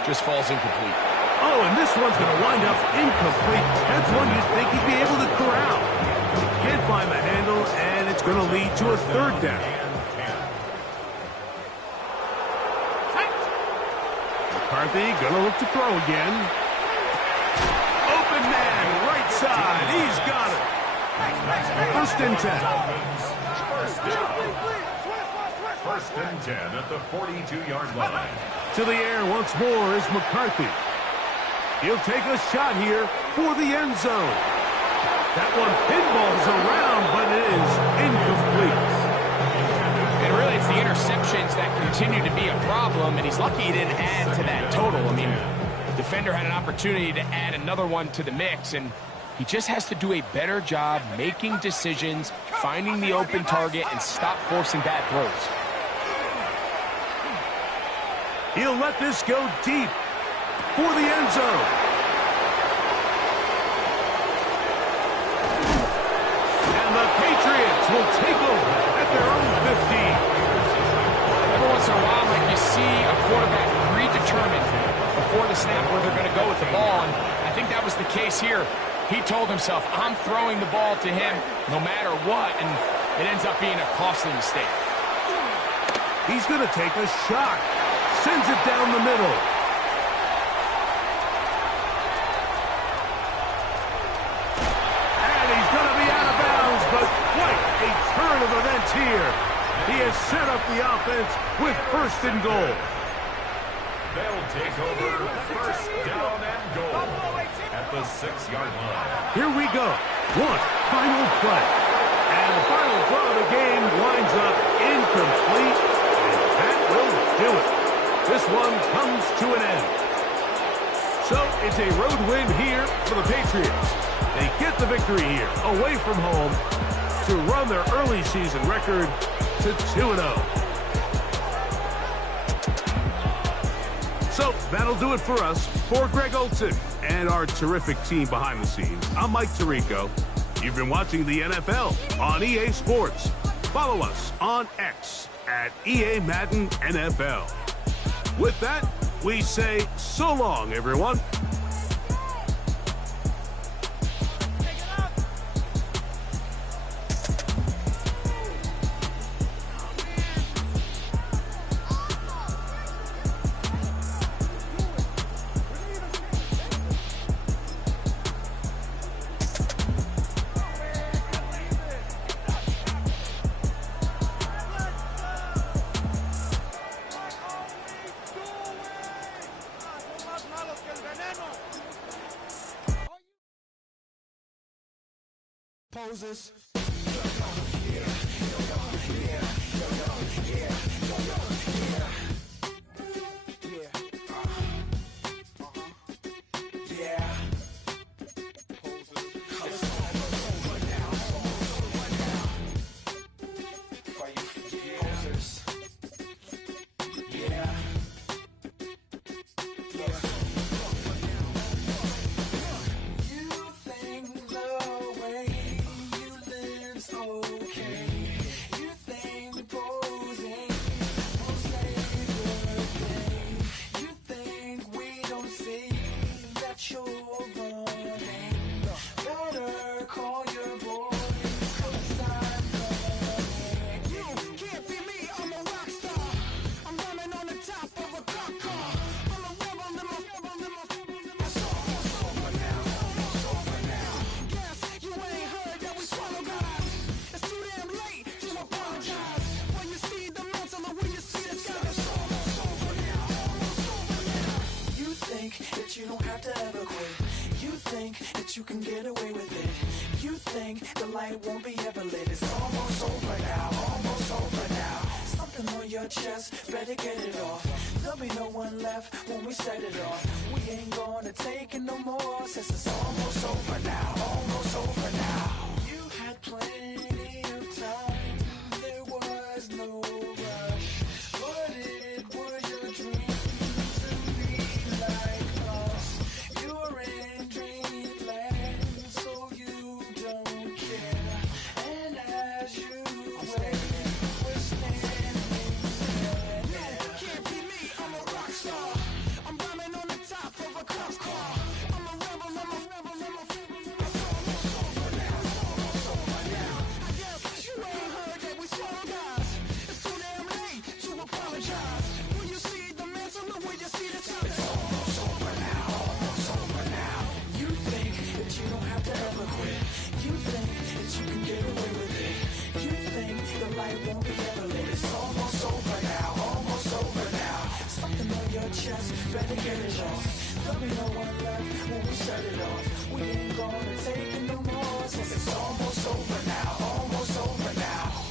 just falls incomplete. Oh, and this one's going to wind up incomplete. That's one you'd think he'd be able to corral. He can't find the handle, and it's going to lead to a 3rd down. McCarthy going to look to throw again. Open man, right side. He's got it. 1st and 10. First and 10 at the 42-yard line. To the air once more is McCarthy. He'll take a shot here for the end zone. That one pinballs around, but it is incomplete. And really, it's the interceptions that continue to be a problem, and he's lucky he didn't add to that total. I mean, the defender had an opportunity to add another one to the mix, and he just has to do a better job making decisions, finding the open target, and stop forcing bad throws. He'll let this go deep for the end zone. And the Patriots will take over at their own 15. Every once in a while, like you see a quarterback predetermined before the snap where they're going to go with the ball, and I think that was the case here. He told himself, I'm throwing the ball to him no matter what, and it ends up being a costly mistake. He's going to take a shot. Sends it down the middle. And he's going to be out of bounds, but quite a turn of events here. He has set up the offense with 1st and goal. They'll take over 1st down and goal at the 6-yard line. Here we go. One final play. And the final throw of the game winds up incomplete. And that will do it. This one comes to an end. So it's a road win here for the Patriots. They get the victory here away from home to run their early season record to 2-0. So that'll do it for us. For Greg Olson and our terrific team behind the scenes, I'm Mike Tirico. You've been watching the NFL on EA Sports. Follow us on X at EA Madden NFL. With that, we say so long, everyone. Poses. You don't have to ever quit. You think that you can get away with it. You think the light won't be ever lit. It's almost over now, almost over now. Something on your chest, better get it off. There'll be no one left when we set it off. We ain't gonna take it no more, since it's almost over now, almost over now. You had plenty of time, there was no rush. But it was your dream to be like us. You're in dreamland, so you don't care. And as you wait, we're standing there. Can't be me, I'm a rock star. I'm rhyming on the top of a cop car. I'm a rebel, I'm a rebel, I'm a it's almost over now, it's almost over now. I guess you ain't heard that we swallow guys. It's too damn late to apologize. When you see the mantle, the way you see the time, it's almost over now, almost over now. You think that you don't have to ever quit. You think that you can get away with it. You think the light won't be ever lit. It's almost over now, almost over now. Something on your chest, better get it off. There'll be no one left when we set it off. We ain't gonna take it no more, since it's almost over now, almost over now.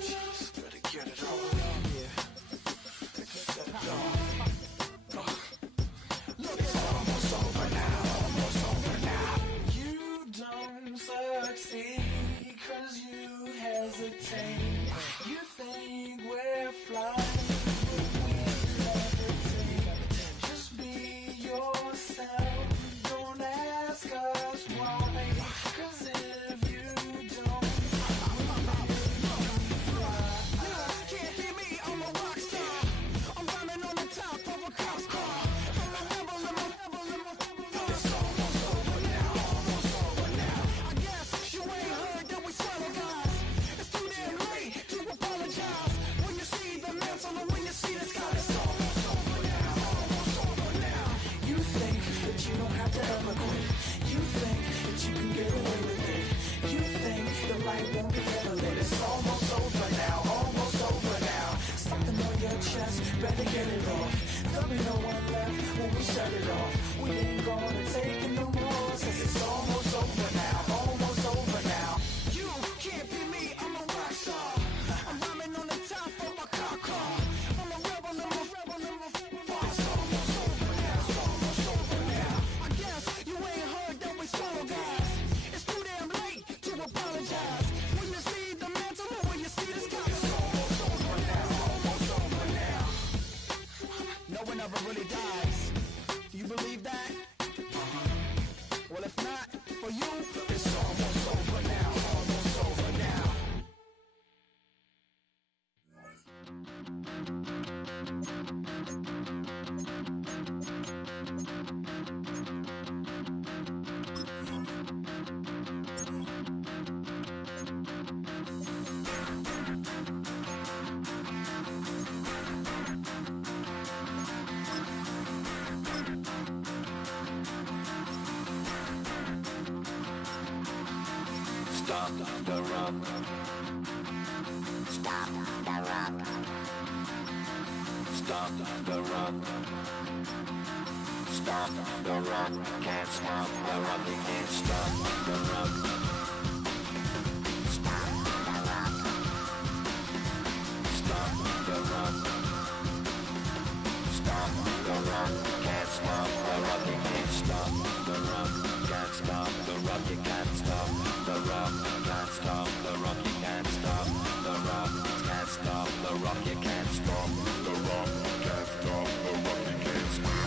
Just better get it off. Yeah. Set it off. Look, it's almost over now, almost over now. You don't succeed, 'cause you hesitate. You think we're flying, but we levitate. Just be yourself, don't ask us why. 'Cause if you don't, can't be me, I'm a rock star. I'm rhyming on the top of a cop's car. I'm a rebel, I'm a rebel, I'm a it's almost over now, almost over now. I guess you ain't heard that we swallow guys. It's too damn late to apologize. When you see the mantle and when you see the sky, it's almost over now, almost over now. You think that you don't have to ever quit. You think that you can get away with it. You think the light won't be ever lit. It's almost over now, almost over now. Something on your chest, better get it off. There'll be no one left when we set it off. We ain't gonna take it no more, since it's almost over now, almost over now. You can't be me, I'm a rock star. I'm rhyming on the top of my cop car. I'm a rebel, I'm a rebel, I'm a it's almost over now, it's almost over now. I guess you ain't heard that we swallow guys. It's too damn late to apologize. When you see the mantle or when you see the sky, it's almost over now, almost over now. No one ever really dies. Do you believe that? Well, if not, for you, it's almost over now, almost over now. Stop the rock. Stop the rock. Stop the rock. Stop the rock. Can't stop the rock. You can't stop the rock. Stop the rock. Stop the rock. Stop the rock. Can't stop the rock. You can't stop the rock. Can't stop the rock. You can't stop the rock. Can't stop the rock. You can't stop the rock. Can't stop the rock. You can't stop the rock. Can't stop the rock. You can't stop.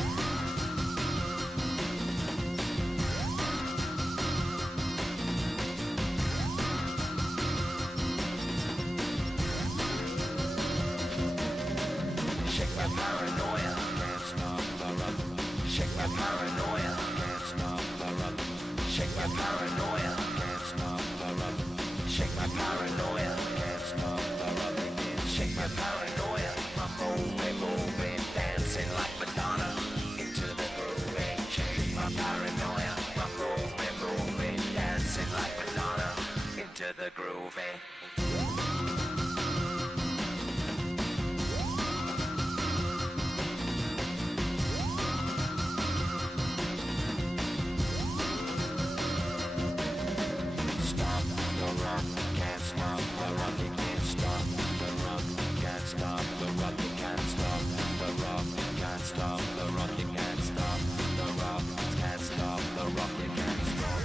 Shake my paranoia. Can't stop the rock. Shake my paranoia. Can't stop the rock. Shake my paranoia. Can't stop the rock. Shake my paranoia. Can't stop the rock. Shake my paranoia. I'm moving, dancing like Madonna into the groove. Shake my paranoia. I'm moving, dancing like Madonna into the groove. Stop the rock, can't stop the rock, you can't stop the rock, can't stop the rock, you can't stop the rock, can't stop the rock, you can't stop the rock, can't stop the rock, you can't stop.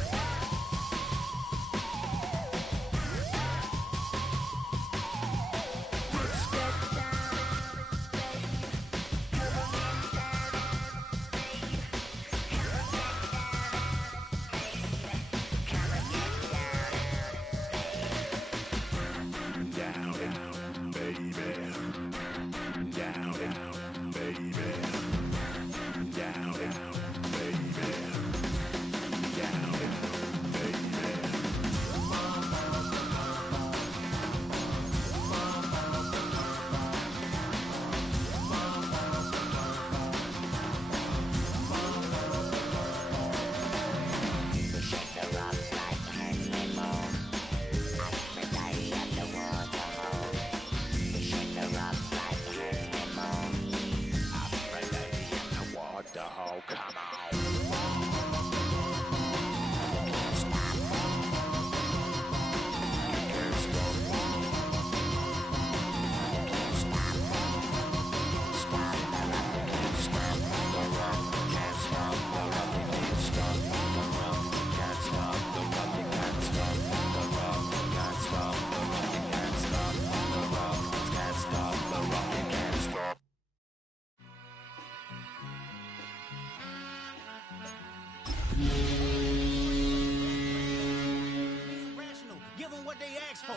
Give them what they asked for.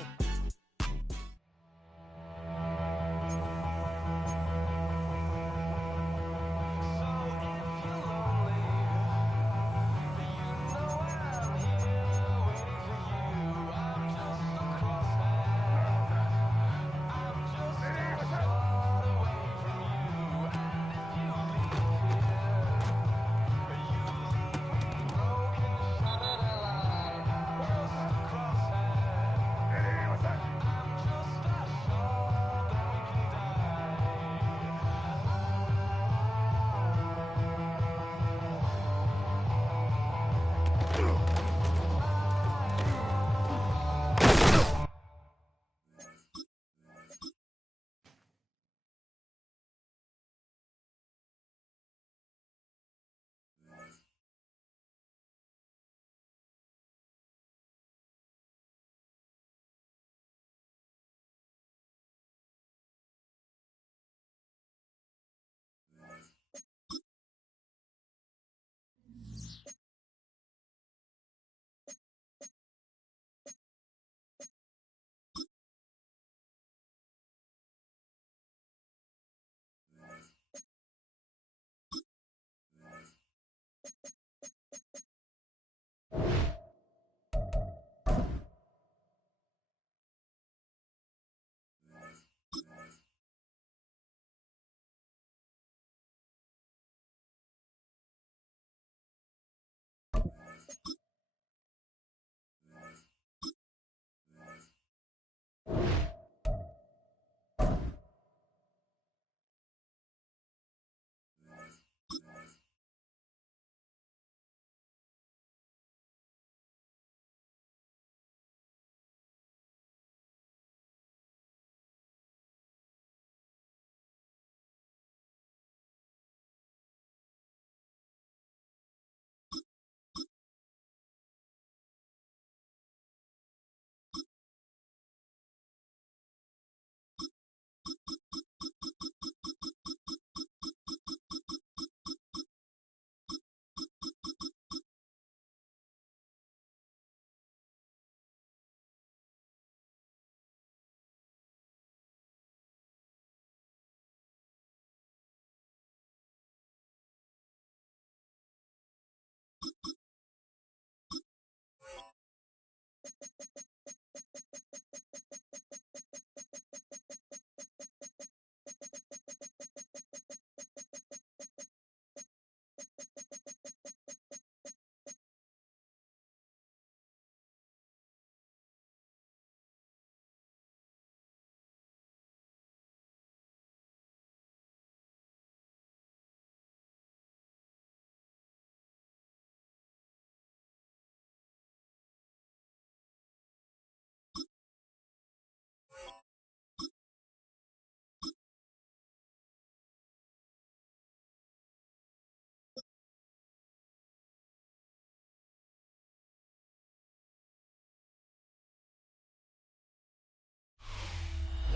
What's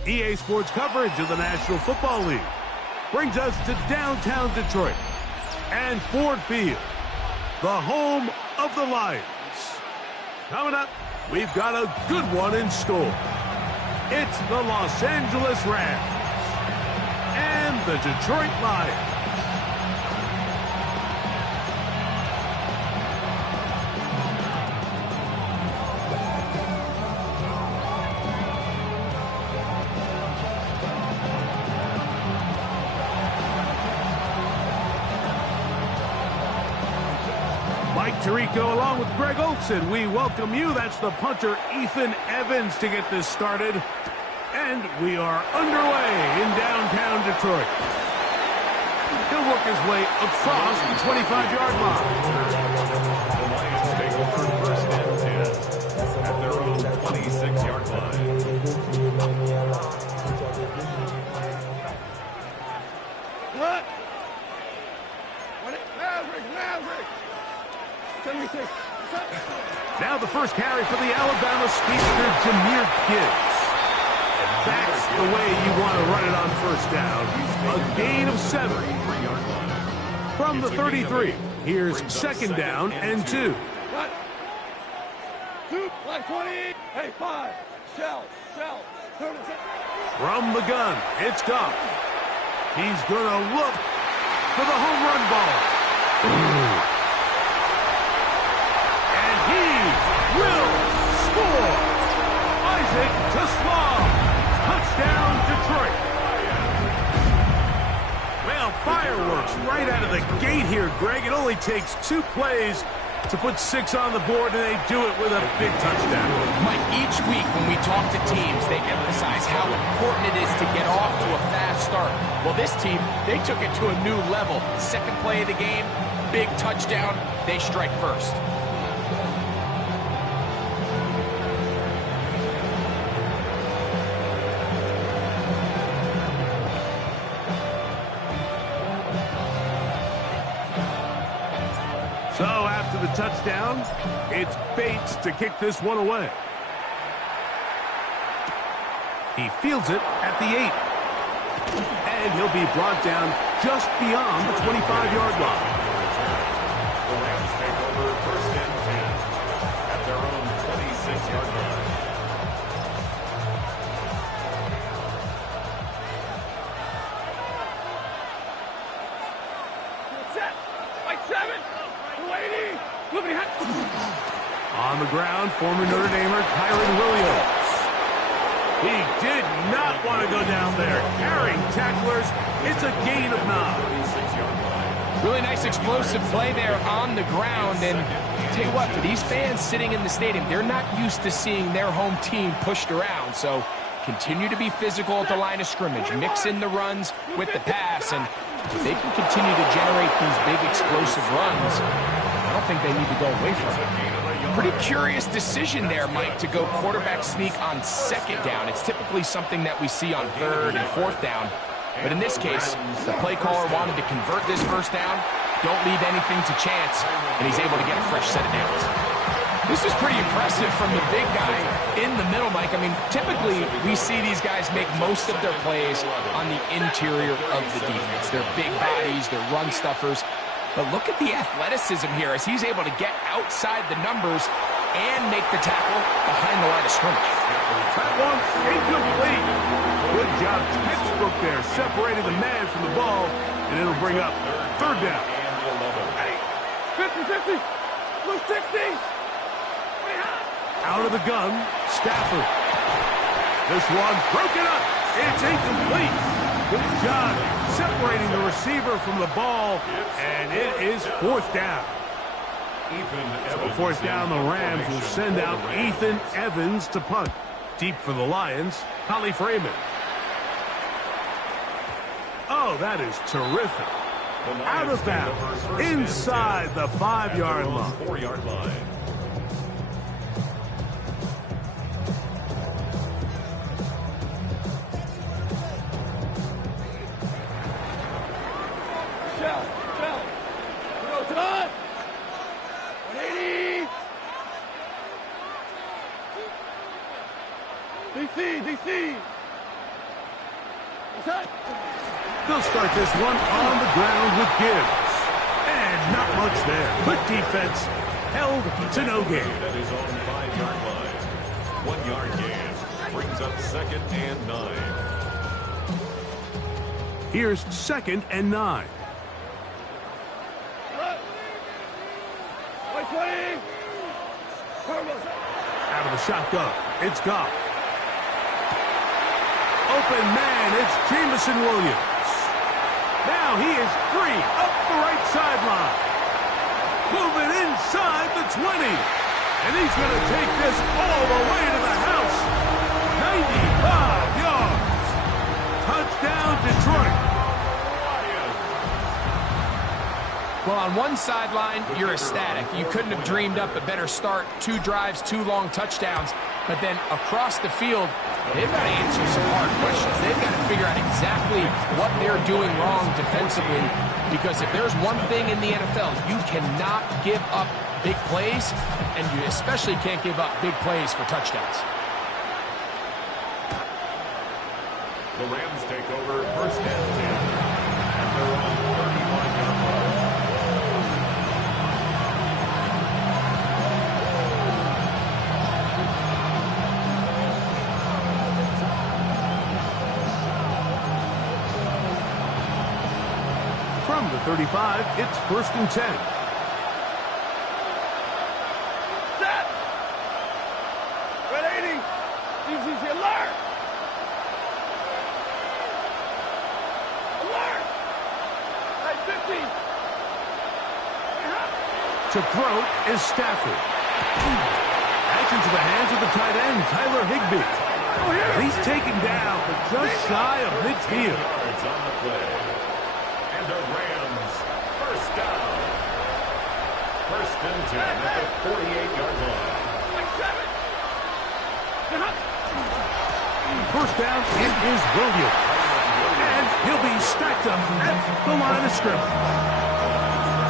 EA Sports coverage of the National Football League brings us to downtown Detroit and Ford Field, the home of the Lions. Coming up, we've got a good one in store. It's the Los Angeles Rams and the Detroit Lions. Mike Tirico along with Greg Olson. We welcome you. That's the punter, Ethan Evans, to get this started. And we are underway in downtown Detroit. He'll work his way across the 25-yard line. The Lions take over first and 10 at their own 26-yard line. What? Maverick! 76. Now the first carry for the Alabama speedster, Jahmyr Gibbs. And that's the way you want to run it on first down. A gain of 7. From the 33, here's second down and 2. What? 2, like 20. Hey, 5. Shell. 36. From the gun, it's Goff. He's going to look for the home run ball. And he will score. Isaac Teslam. Touchdown, Detroit. Well, fireworks right out of the gate here, Greg. It only takes 2 plays to put 6 on the board, and they do it with a big touchdown. Mike, each week when we talk to teams, they emphasize how important it is to get off to a fast start. Well, this team, they took it to a new level. Second play of the game, big touchdown, they strike first. So after the touchdown, it's Bates to kick this one away. He fields it at the 8. And he'll be brought down just beyond the 25-yard line. The Rams take over first and 10 at their own 26-yard line. Set. Like 7. 280. On the ground, former Notre Damer Kyron Williams. He did not want to go down there. Carrying tacklers, it's a gain of 9. Really nice explosive play there on the ground. And tell you what, for these fans sitting in the stadium, they're not used to seeing their home team pushed around. So continue to be physical at the line of scrimmage. Mix in the runs with the pass. And if they can continue to generate these big explosive runs, I don't think they need to go away from it. Pretty curious decision there, Mike, to go quarterback sneak on second down. It's typically something that we see on third and fourth down. But in this case, the play caller wanted to convert this first down, don't leave anything to chance, and he's able to get a fresh set of downs. This is pretty impressive from the big guy in the middle, Mike. I mean, typically we see these guys make most of their plays on the interior of the defense. They're big bodies, they're run stuffers. But look at the athleticism here as he's able to get outside the numbers and make the tackle behind the line of scrimmage. That one incomplete. Good job, textbook there, separating the man from the ball, and it'll bring up third down. 50-50. Blue 60. Out of the gun, Stafford. This one broken up. It's incomplete. Good job separating the receiver from the ball, and it is fourth down. So fourth down, the Rams will send out Ethan Evans to punt. Deep for the Lions, Holly Freeman. Oh, that is terrific. Out of bounds, inside the 5-yard line. 4-yard line. DC! They'll start this one on the ground with Gibbs. And not much there. Good defense. Held to no gain. That is on the 5-yard line. 1-yard gain. Brings up 2nd and 9. Here's 2nd and 9. Out of the shotgun, it's Goff. Open man, it's Jameson Williams. Now he is free up the right sideline. Moving inside the 20. And he's going to take this all the way to the house. 95 yards. Touchdown, Detroit. Well, on one sideline, you're ecstatic. You couldn't have dreamed up a better start. 2 drives, 2 long touchdowns. But then across the field, they've got to answer some hard questions. They've got to figure out exactly what they're doing wrong defensively. Because if there's one thing in the NFL, you cannot give up big plays, and you especially can't give up big plays for touchdowns. The Rams take over 1st and 10. And they're on 31-yard line. From the 35, it's 1st and 10. Set! Red 80! Easy, alert! Alert! Hey, 50! To throw is Stafford. That's into the hands of the tight end, Tyler Higbee. He's taken down, but just shy of midfield. Yards on the play. And the Rams, 1st down. 1st and 10 at the 48-yard line. 1st down, it is Williams. And he'll be stacked up at the line of scrimmage.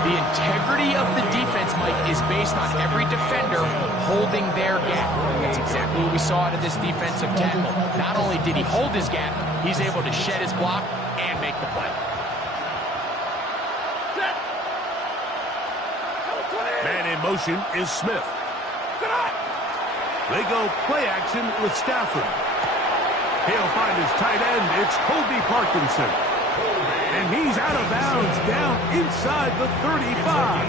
The integrity of the defense, Mike, is based on every defender holding their gap. That's exactly what we saw out of this defensive tackle. Not only did he hold his gap, he's able to shed his block and make the play. Man in motion is Smith. They go play action with Stafford. He'll find his tight end. It's Colby Parkinson. And he's out of bounds down inside the 35.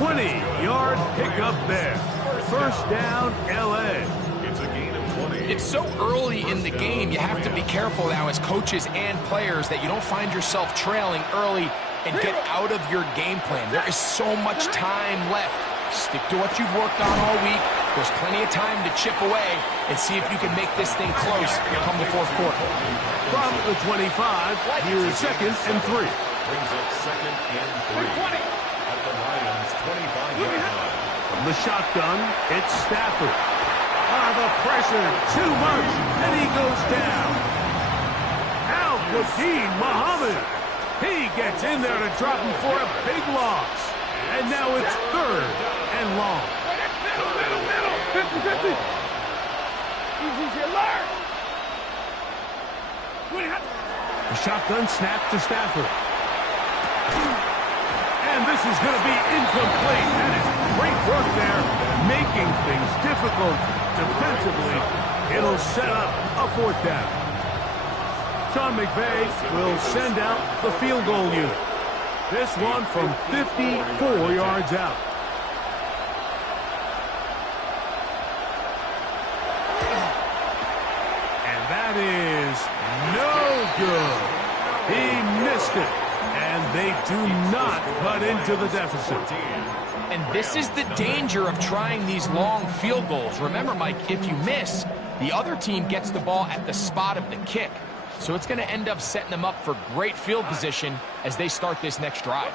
20-yard pickup there. 1st down, L.A. It's a gain of 20. It's so early in the game, you have to be careful now as coaches and players that you don't find yourself trailing early and get out of your game plan. There is so much time left. Stick to what you've worked on all week. There's plenty of time to chip away and see if you can make this thing close come the 4th quarter. From the 25, here's 2nd and 3. Brings up 2nd and 3. At the Lions' 25-yard line. From the shotgun, it's Stafford. The pressure, too much, and he goes down. Al-Quadin Muhammad. He gets in there to drop him for a big loss. And now it's 3rd and long. Middle! 50-50! Easy, alert! The shotgun snap to Stafford. And this is going to be incomplete. That is great work there, making things difficult defensively. It'll set up a 4th down. Sean McVay will send out the field goal unit. This one from 54 yards out. good. He missed it. And they do not cut into the deficit. And this is the danger of trying these long field goals. Remember, Mike, if you miss, the other team gets the ball at the spot of the kick. So it's going to end up setting them up for great field position as they start this next drive.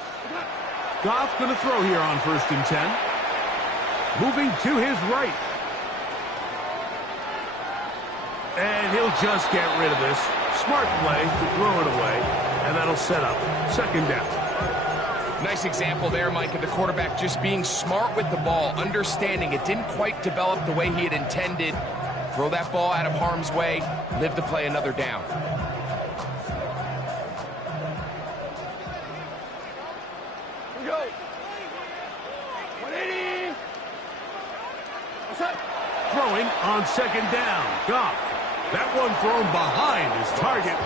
Goff going to throw here on 1st and 10. Moving to his right. And he'll just get rid of this. Smart play to throw it away. And that'll set up 2nd down. Nice example there, Mike, of the quarterback just being smart with the ball, understanding it didn't quite develop the way he had intended. Throw that ball out of harm's way, live to play another down. Here we go. 180. What's up? Throwing on 2nd down. Goff. That one thrown behind his target,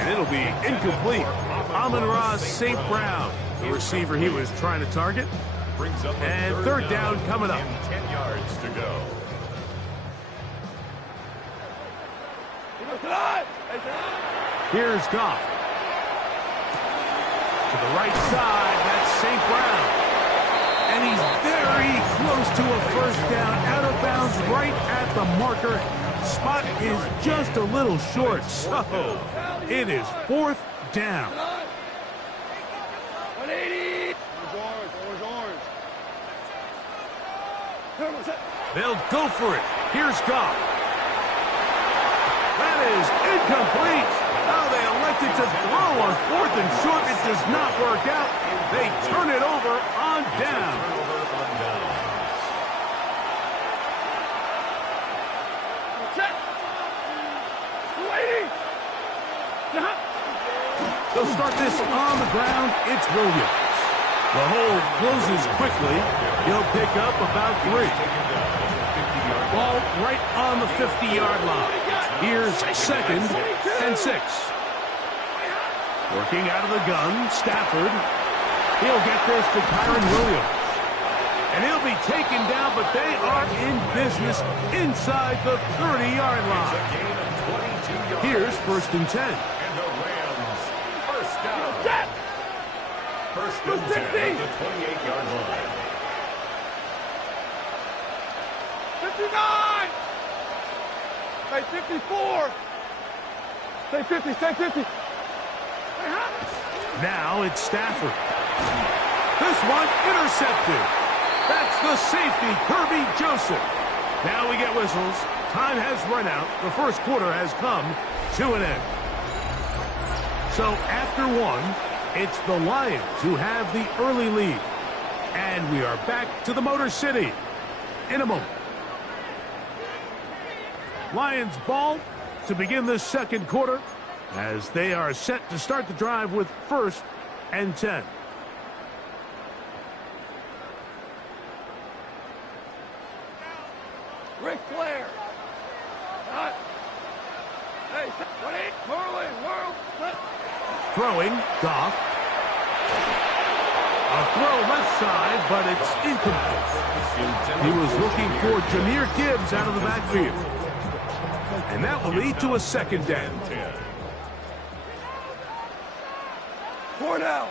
and it'll be incomplete. Amon-Ra St. Brown, the receiver he was trying to target. And 3rd down coming up. 10 yards to go. Here's Goff. To the right side, that's St. Brown. And he's very close to a 1st down, out of bounds right at the marker. Spot is just a little short, so it is 4th down. 180. Orange. They'll go for it. Here's Goff. That is incomplete. Now they elected to throw on 4th and short. It does not work out. They turn it over on down. They'll start this on the ground. It's Williams. The hole closes quickly. He'll pick up about 3. Ball right on the 50-yard line. Here's 2nd and 6. Working out of the gun, Stafford. He'll get this to Kyron Williams. And he'll be taken down, but they are in business inside the 30-yard line. Here's 1st and 10. First and 10 at the 28-yard line. 59. Say 54. Say 50. Say 50. Now it's Stafford. This one intercepted. That's the safety, Kirby Joseph. Now we get whistles. Time has run out. The 1st quarter has come to an end. So after 1, it's the Lions who have the early lead. And we are back to the Motor City in a moment. Lions ball to begin the 2nd quarter as they are set to start the drive with 1st and 10. Ric Flair. Hey, Whirling. Throwing, Goff. A throw left side, but it's incomplete. He was looking for Jahmyr Gibbs out of the backfield. And that will lead to a 2nd down. 4 down.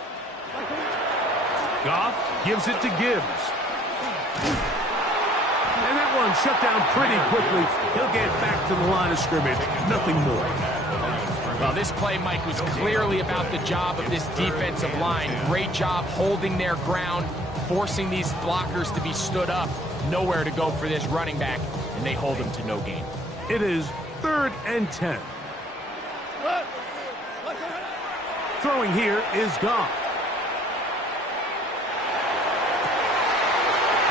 Goff gives it to Gibbs. And that one shut down pretty quickly. He'll get back to the line of scrimmage. Nothing more. Well, this play, Mike, was clearly about the job of this defensive line. Great job holding their ground, forcing these blockers to be stood up. Nowhere to go for this running back, and they hold him to no gain. It is 3rd and 10. Throwing here is Goff.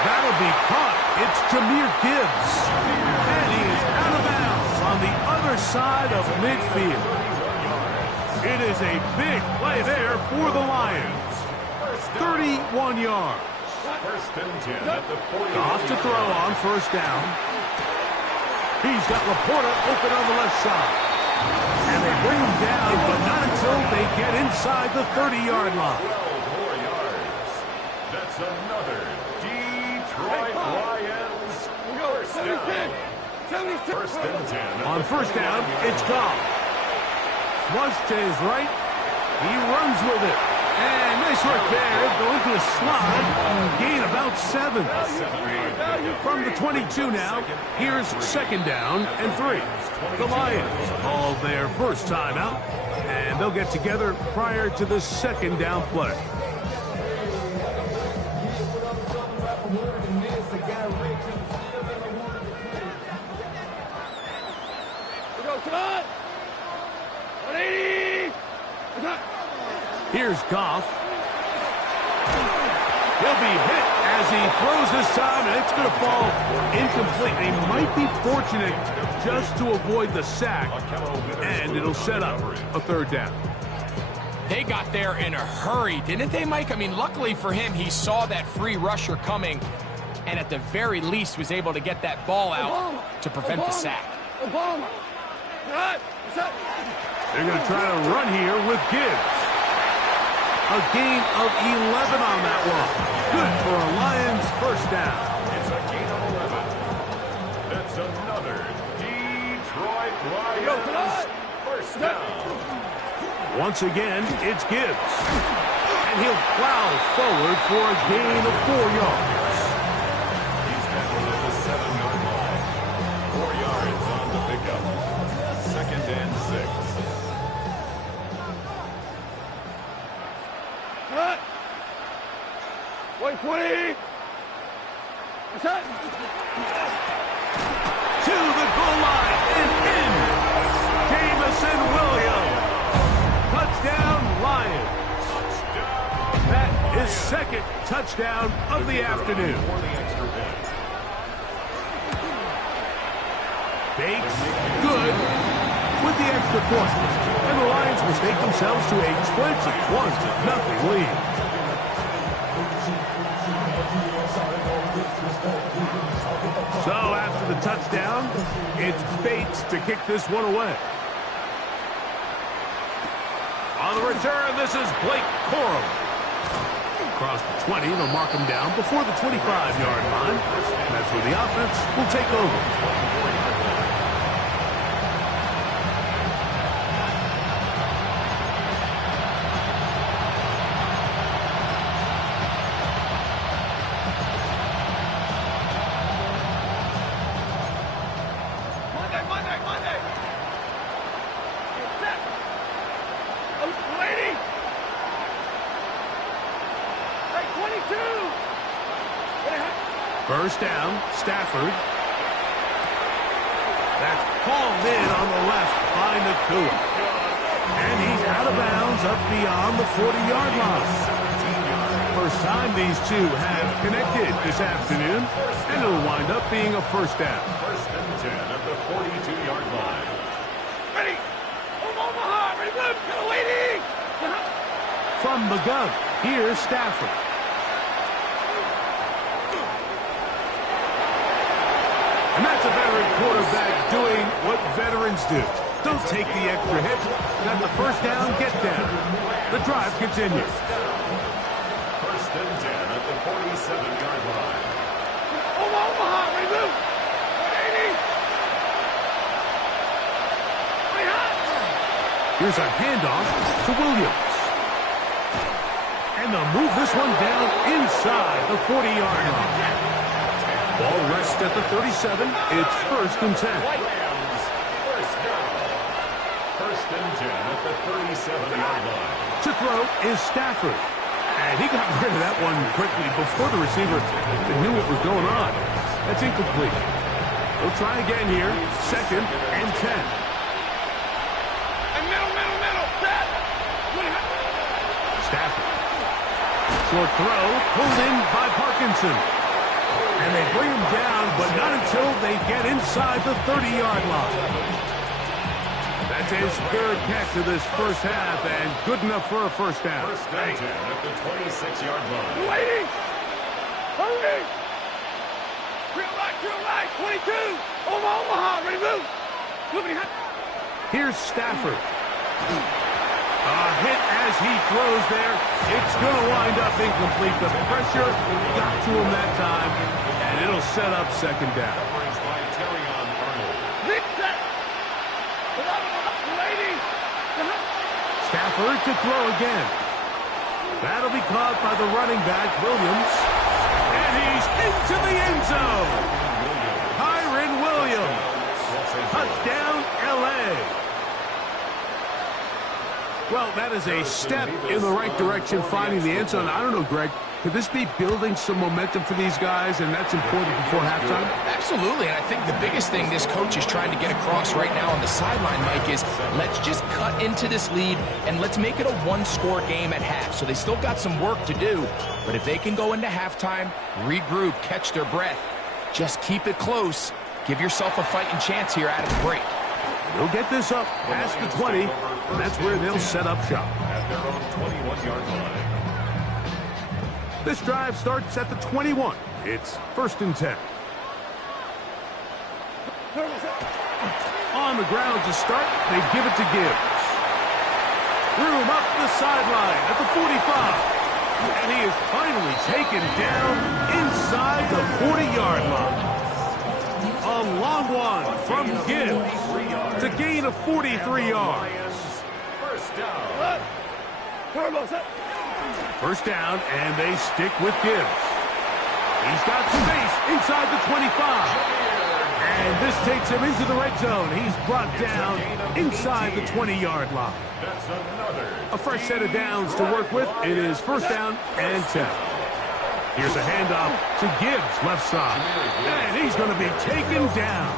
That'll be caught. It's Jahmyr Gibbs. And he is out of bounds on the other side of midfield. It is a big play there for the Lions. 31 yards. First and 10 at the 40. Goff to throw on 1st down. He's got Laporta open on the left side. And they bring him down, but not until they get inside the 30-yard line. 12 more yards. That's another Detroit Lions first down. First and 10. On 1st down, it's Goff. flush to his right. He runs with it. And nice work there. Go into a slide and gain about 7. From the 22 now, here's second down and 3. The Lions call their first timeout, and they'll get together prior to the second down play. Here's Goff. He'll be hit as he throws this time, and it's going to fall incomplete. They might be fortunate just to avoid the sack, and it'll set up a third down. They got there in a hurry, didn't they, Mike? I mean, luckily for him, he saw that free rusher coming, and at the very least was able to get that ball out to prevent the sack. They're going to try to run here with Gibbs. A gain of 11 on that one. Good for a Lions first down. It's a gain of 11. That's another Detroit Lions first down. Once again, it's Gibbs. And he'll plow forward for a gain of 4 yards. He's tackled at the 7-yard line. 4 yards on the pickup. Second and 6. Wait, 20. Set. To the goal line and in. Jamison Williams. Touchdown, Lions. That is second touchdown of the afternoon. Bates, good with the extra point. And the Lions mistake themselves to a 21-0 lead. So after the touchdown, it's Bates to kick this one away. On the return, this is Blake Corum. Across the 20, they'll mark him down before the 25-yard line. That's where the offense will take over. First down, Stafford. That's called in on the left by Nakua. And he's out of bounds up beyond the 40-yard line. First time these two have connected this afternoon, and it'll wind up being a first down. First and 10 at the 42-yard line. Ready. Omaha. Ready, move. Go, lady. From the gun, here's Stafford. And that's a veteran quarterback doing what veterans do. Don't take the extra hit. Got the first down, get down. The drive continues. First and 10 at the 47-yard line. Omaha, ready, move. 80. Here's a handoff to Williams. And they'll move this one down inside the 40-yard line. Ball rests at the 37. It's first and 10. Lions first down. First and 10 at the 37-yard line. To throw is Stafford. And he got rid of that one quickly before the receiver knew what was going on. That's incomplete. They'll try again here. Second and 10. And middle. Set. Stafford. Short throw pulled in by Parkinson. And they bring him down, but not until they get inside the 30-yard line. That's his third catch of this first half, and good enough for a first down. First and 10 at the 26-yard line. Waiting. Hurry. Real right. 22. Omaha, ready, move. Here's Stafford. A hit as he throws there. It's going to wind up incomplete. The pressure got to him that time, and it'll set up second down. Coverage by Terrion Arnold. Lady. Stafford to throw again. That'll be caught by the running back, Williams. And he's into the end zone. Kyren Williams. Touchdown, L.A. Well, that is a step in the right direction, finding the end zone. I don't know, Greg. Could this be building some momentum for these guys, and that's important before halftime? Absolutely, and I think the biggest thing this coach is trying to get across right now on the sideline, Mike, is let's just cut into this lead, and let's make it a one-score game at half. So they still got some work to do, but if they can go into halftime, regroup, catch their breath, just keep it close, give yourself a fighting chance here out of the break. They'll get this up past the 20, and that's where they'll set up shop. At their own 21-yard line. This drive starts at the 21. It's 1st and 10. On the ground to start, they give it to Gibbs. Room up the sideline at the 45. And he is finally taken down inside the 40-yard line. A long one from Gibbs. It's a gain of 43 yards. First down. First down, and they stick with Gibbs. He's got space inside the 25. And this takes him into the red zone. He's brought down inside the 20-yard line. That's another. A fresh set of downs to work with. It is 1st down and 10. Here's a handoff to Gibbs, left side. And he's going to be taken down.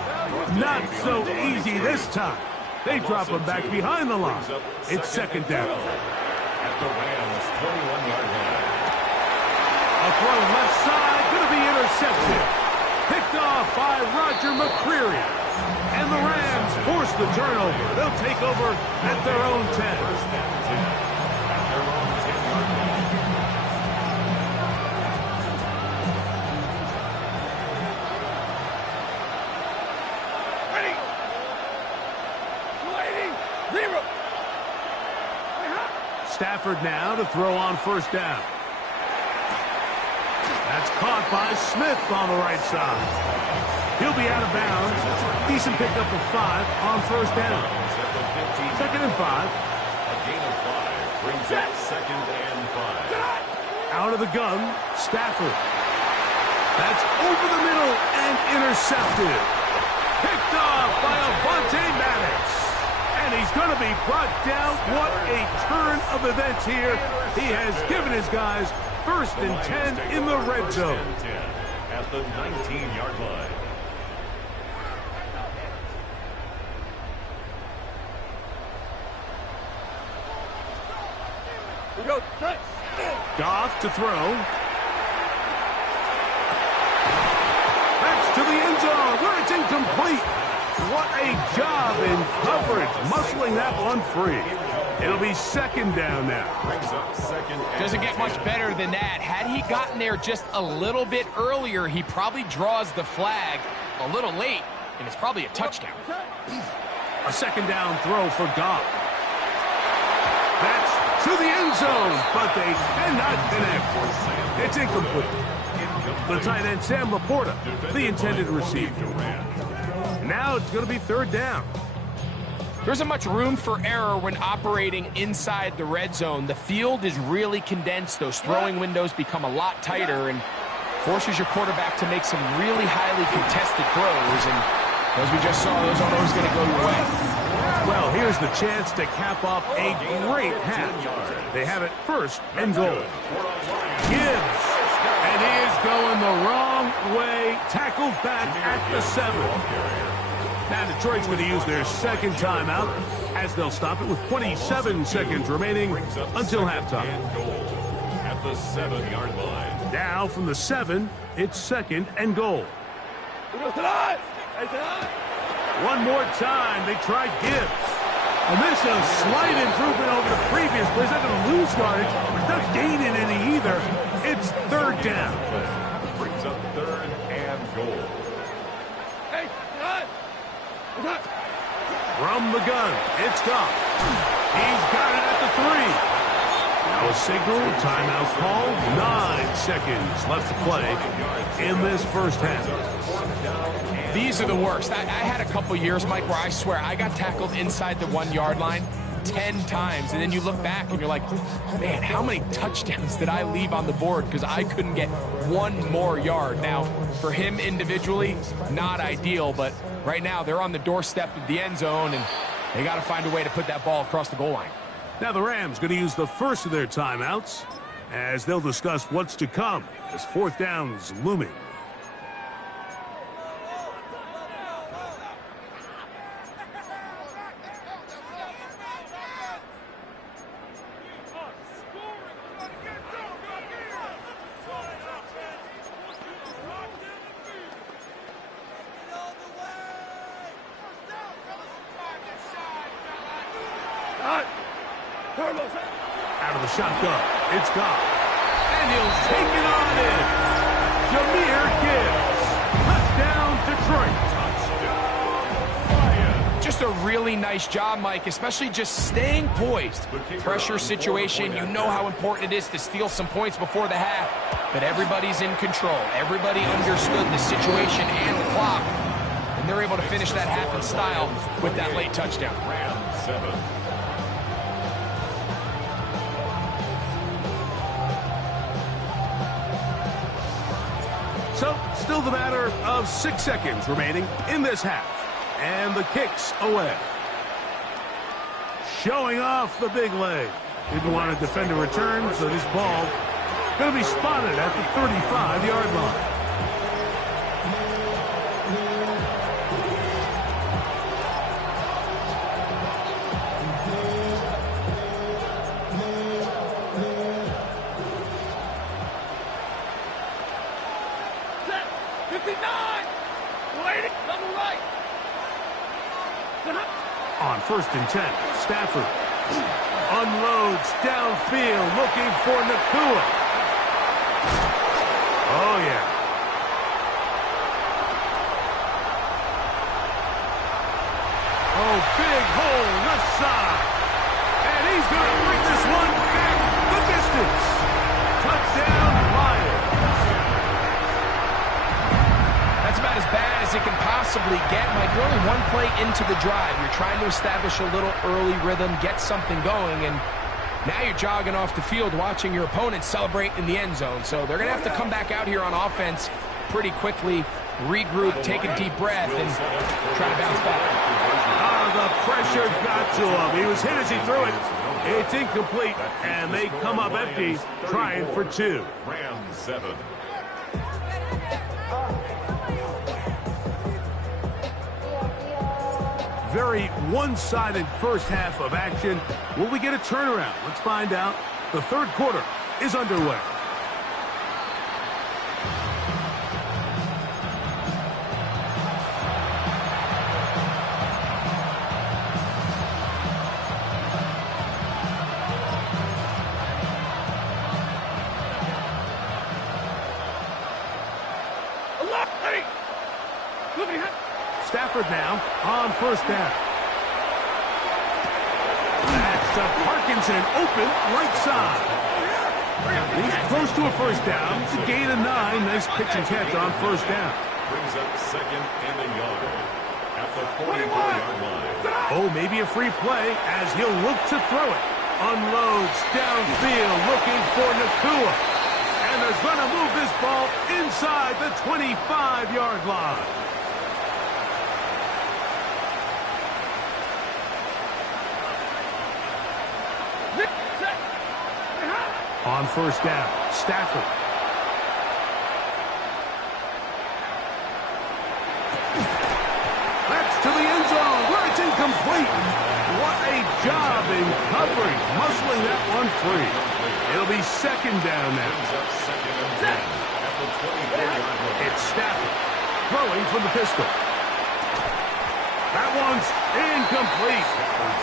Not so easy this time. They drop him back behind the line. It's 2nd down. At the Rams' 21-yard line. A throw left side, going to be intercepted. Picked off by Roger McCreary. And the Rams force the turnover. They'll take over at their own 10. First and 10. At their own 10-yard line. Ready. 280. 0. Stafford now to throw on 1st down. That's caught by Smith on the right side. He'll be out of bounds. Decent pickup of 5 on 1st down. 2nd and 5. A gain of 5 brings up 2nd and 5. Out of the gun, Stafford. That's over the middle and intercepted. Picked off by Avonte Madden. And he's going to be brought down. What a turn of events here. He has given his guys 1st and 10 in the red zone. 10 at the 19-yard line. We go. Nice. Goff to throw. That's to the end zone where it's incomplete. What a job in coverage, muscling that one free. It'll be 2nd down now. Brings up 2nd and Doesn't get much better than that. Had he gotten there just a little bit earlier, he probably draws the flag a little late, and it's probably a touchdown. A 2nd down throw for Goff. That's to the end zone, but they cannot connect. It's incomplete. The tight end, Sam Laporta, the intended receiver. Now it's going to be 3rd down. There isn't much room for error when operating inside the red zone. The field is really condensed. Those throwing windows become a lot tighter and forces your quarterback to make some really highly contested throws. And as we just saw, those aren't always going to go your way. Well, here's the chance to cap off a great half. They have it 1st and goal. Gibbs, and he is going the wrong way. Tackled back at the 7. Now Detroit's going to use their 2nd timeout as they'll stop it with 27 seconds remaining until halftime. At the 7-yard line. Now from the 7, it's 2nd and goal. One more time, they try Gibbs. And this is a slight improvement over the previous play. He's not going to lose yardage, but he's not gaining any either. It's 3rd down. Brings up 3rd and goal. From the gun, it's Goff. He's got it at the 3. Now a signal, timeout call. 9 seconds left to play in this 1st half. These are the worst. I had a couple years, Mike, where I swear I got tackled inside the 1-yard line. 10 times, and then you look back and you're like, man, how many touchdowns did I leave on the board because I couldn't get one more yard? Now, for him individually, not ideal, but right now they're on the doorstep of the end zone, and they got to find a way to put that ball across the goal line. Now the Rams going to use the first of their timeouts as they'll discuss what's to come as fourth down's looming. Out of the shotgun, it's Goff. And he'll take it on in. Jahmyr Gibbs. Touchdown, Detroit. Just a really nice job, Mike, especially just staying poised. Pressure situation, you know how important it is to steal some points before the half, but everybody's in control. Everybody understood the situation and the clock, and they're able to finish that half in style with that late touchdown. Rams 7. So, still the matter of 6 seconds remaining in this half. And the kick's away. Showing off the big leg. Didn't want to defend a return, so this ball going to be spotted at the 35-yard line. On 1st and 10, Stafford unloads downfield looking for Nakua. Oh, yeah. Oh, big hole left side. And he's going to bring this one back the distance. Touchdown, Lions. That's about as bad as it can possibly get, Mike. You're only one play into the drive. You're trying to establish a little early rhythm, get something going, and now you're jogging off the field watching your opponent celebrate in the end zone. So they're going to have to come back out here on offense pretty quickly, regroup, take a deep breath, and try to bounce back. The pressure got to him. He was hit as he threw it. It's incomplete, and they come up empty, trying for 2. Rams 7. Very one-sided first half of action. Will we get a turnaround? Let's find out. The third quarter is underway. Stafford now on 1st down. That's to Parkinson, open right side. He's close to a 1st down. It's a gain of 9. Nice pitch and catch on 1st down. Brings up 2nd and a yard at the 44-yard line. Oh, maybe a free play as he'll look to throw it. Unloads downfield looking for Nakua. And they're going to move this ball inside the 25-yard line. On 1st down, Stafford. That's to the end zone where it's incomplete. What a job in covering, muscling that one free. It'll be 2nd down now. It's Stafford throwing from the pistol. That one's incomplete.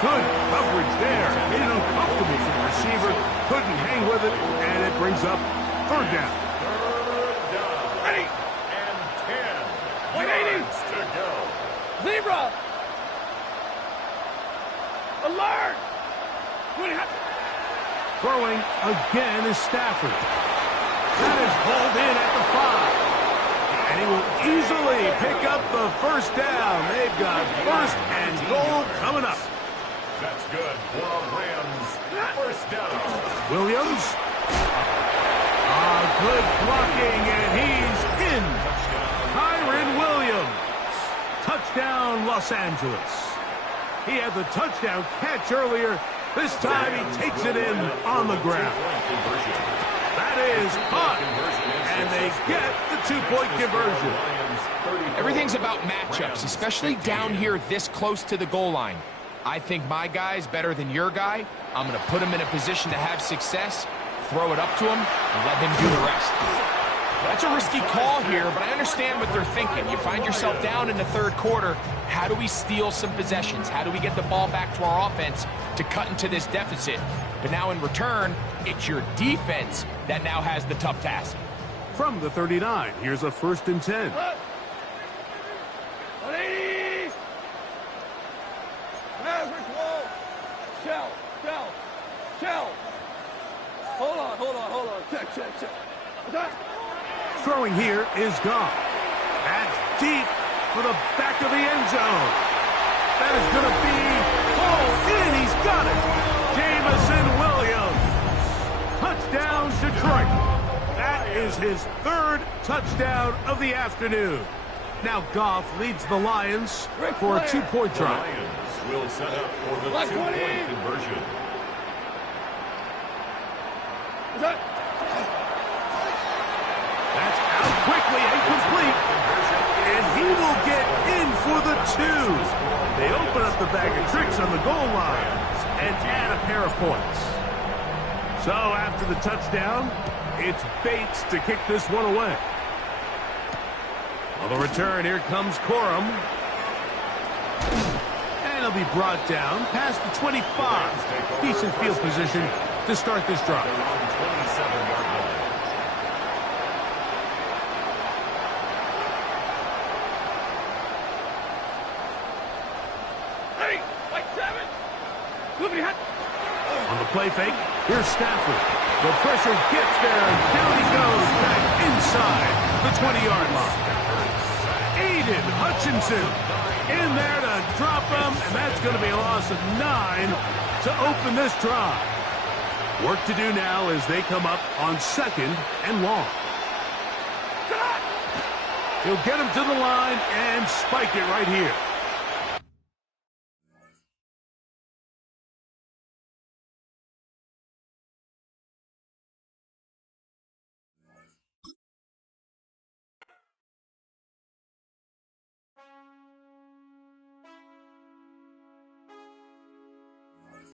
Good coverage there. Made it uncomfortable for the receiver. Couldn't hang with it, and it brings up 3rd down. 3rd down. Ready. And 10 180. yards to go. Zebra. Alert. Throwing again is Stafford. That is pulled in at the 5. And he will easily pick up the 1st down. They've got 1st and goal coming up. That's good for a Rams first down. Williams. Good blocking, and he's in. Kyron Williams. Touchdown, Los Angeles. He had the touchdown catch earlier. This time he takes it in on the ground. That is caught, and they get the two-point conversion. Everything's about matchups, especially down here this close to the goal line. I think my guy's better than your guy. I'm going to put him in a position to have success, throw it up to him, and let him do the rest. That's a risky call here, but I understand what they're thinking. You find yourself down in the third quarter. How do we steal some possessions? How do we get the ball back to our offense to cut into this deficit? But now in return, it's your defense that now has the tough task. From the 39, here's a 1st and 10. 180! Nazareth wall! Shell! Hold on. Check. Throwing here is Goff. That's deep for the back of the end zone. That is going to be pulled in. He's got it. Jamison Williams. Touchdown, Detroit. That is his 3rd touchdown of the afternoon. Now Goff leads the Lions for a 2-point try. The Lions will set up for the 2-point conversion. That's out quickly and complete. And he will get in for the 2. They open up the bag of tricks on the goal line and add a pair of points. So after the touchdown, it's Bates to kick this one away. On the return, here comes Corum. And he'll be brought down past the 25. Decent field position to start this drive. They're on 27-yard line. On the play fake, here's Stafford. The pressure gets there, and down he goes back inside the 20-yard line. Aiden Hutchinson in there to drop him, and that's going to be a loss of 9 to open this drive. Work to do now as they come up on 2nd and long. He'll get him to the line and spike it right here.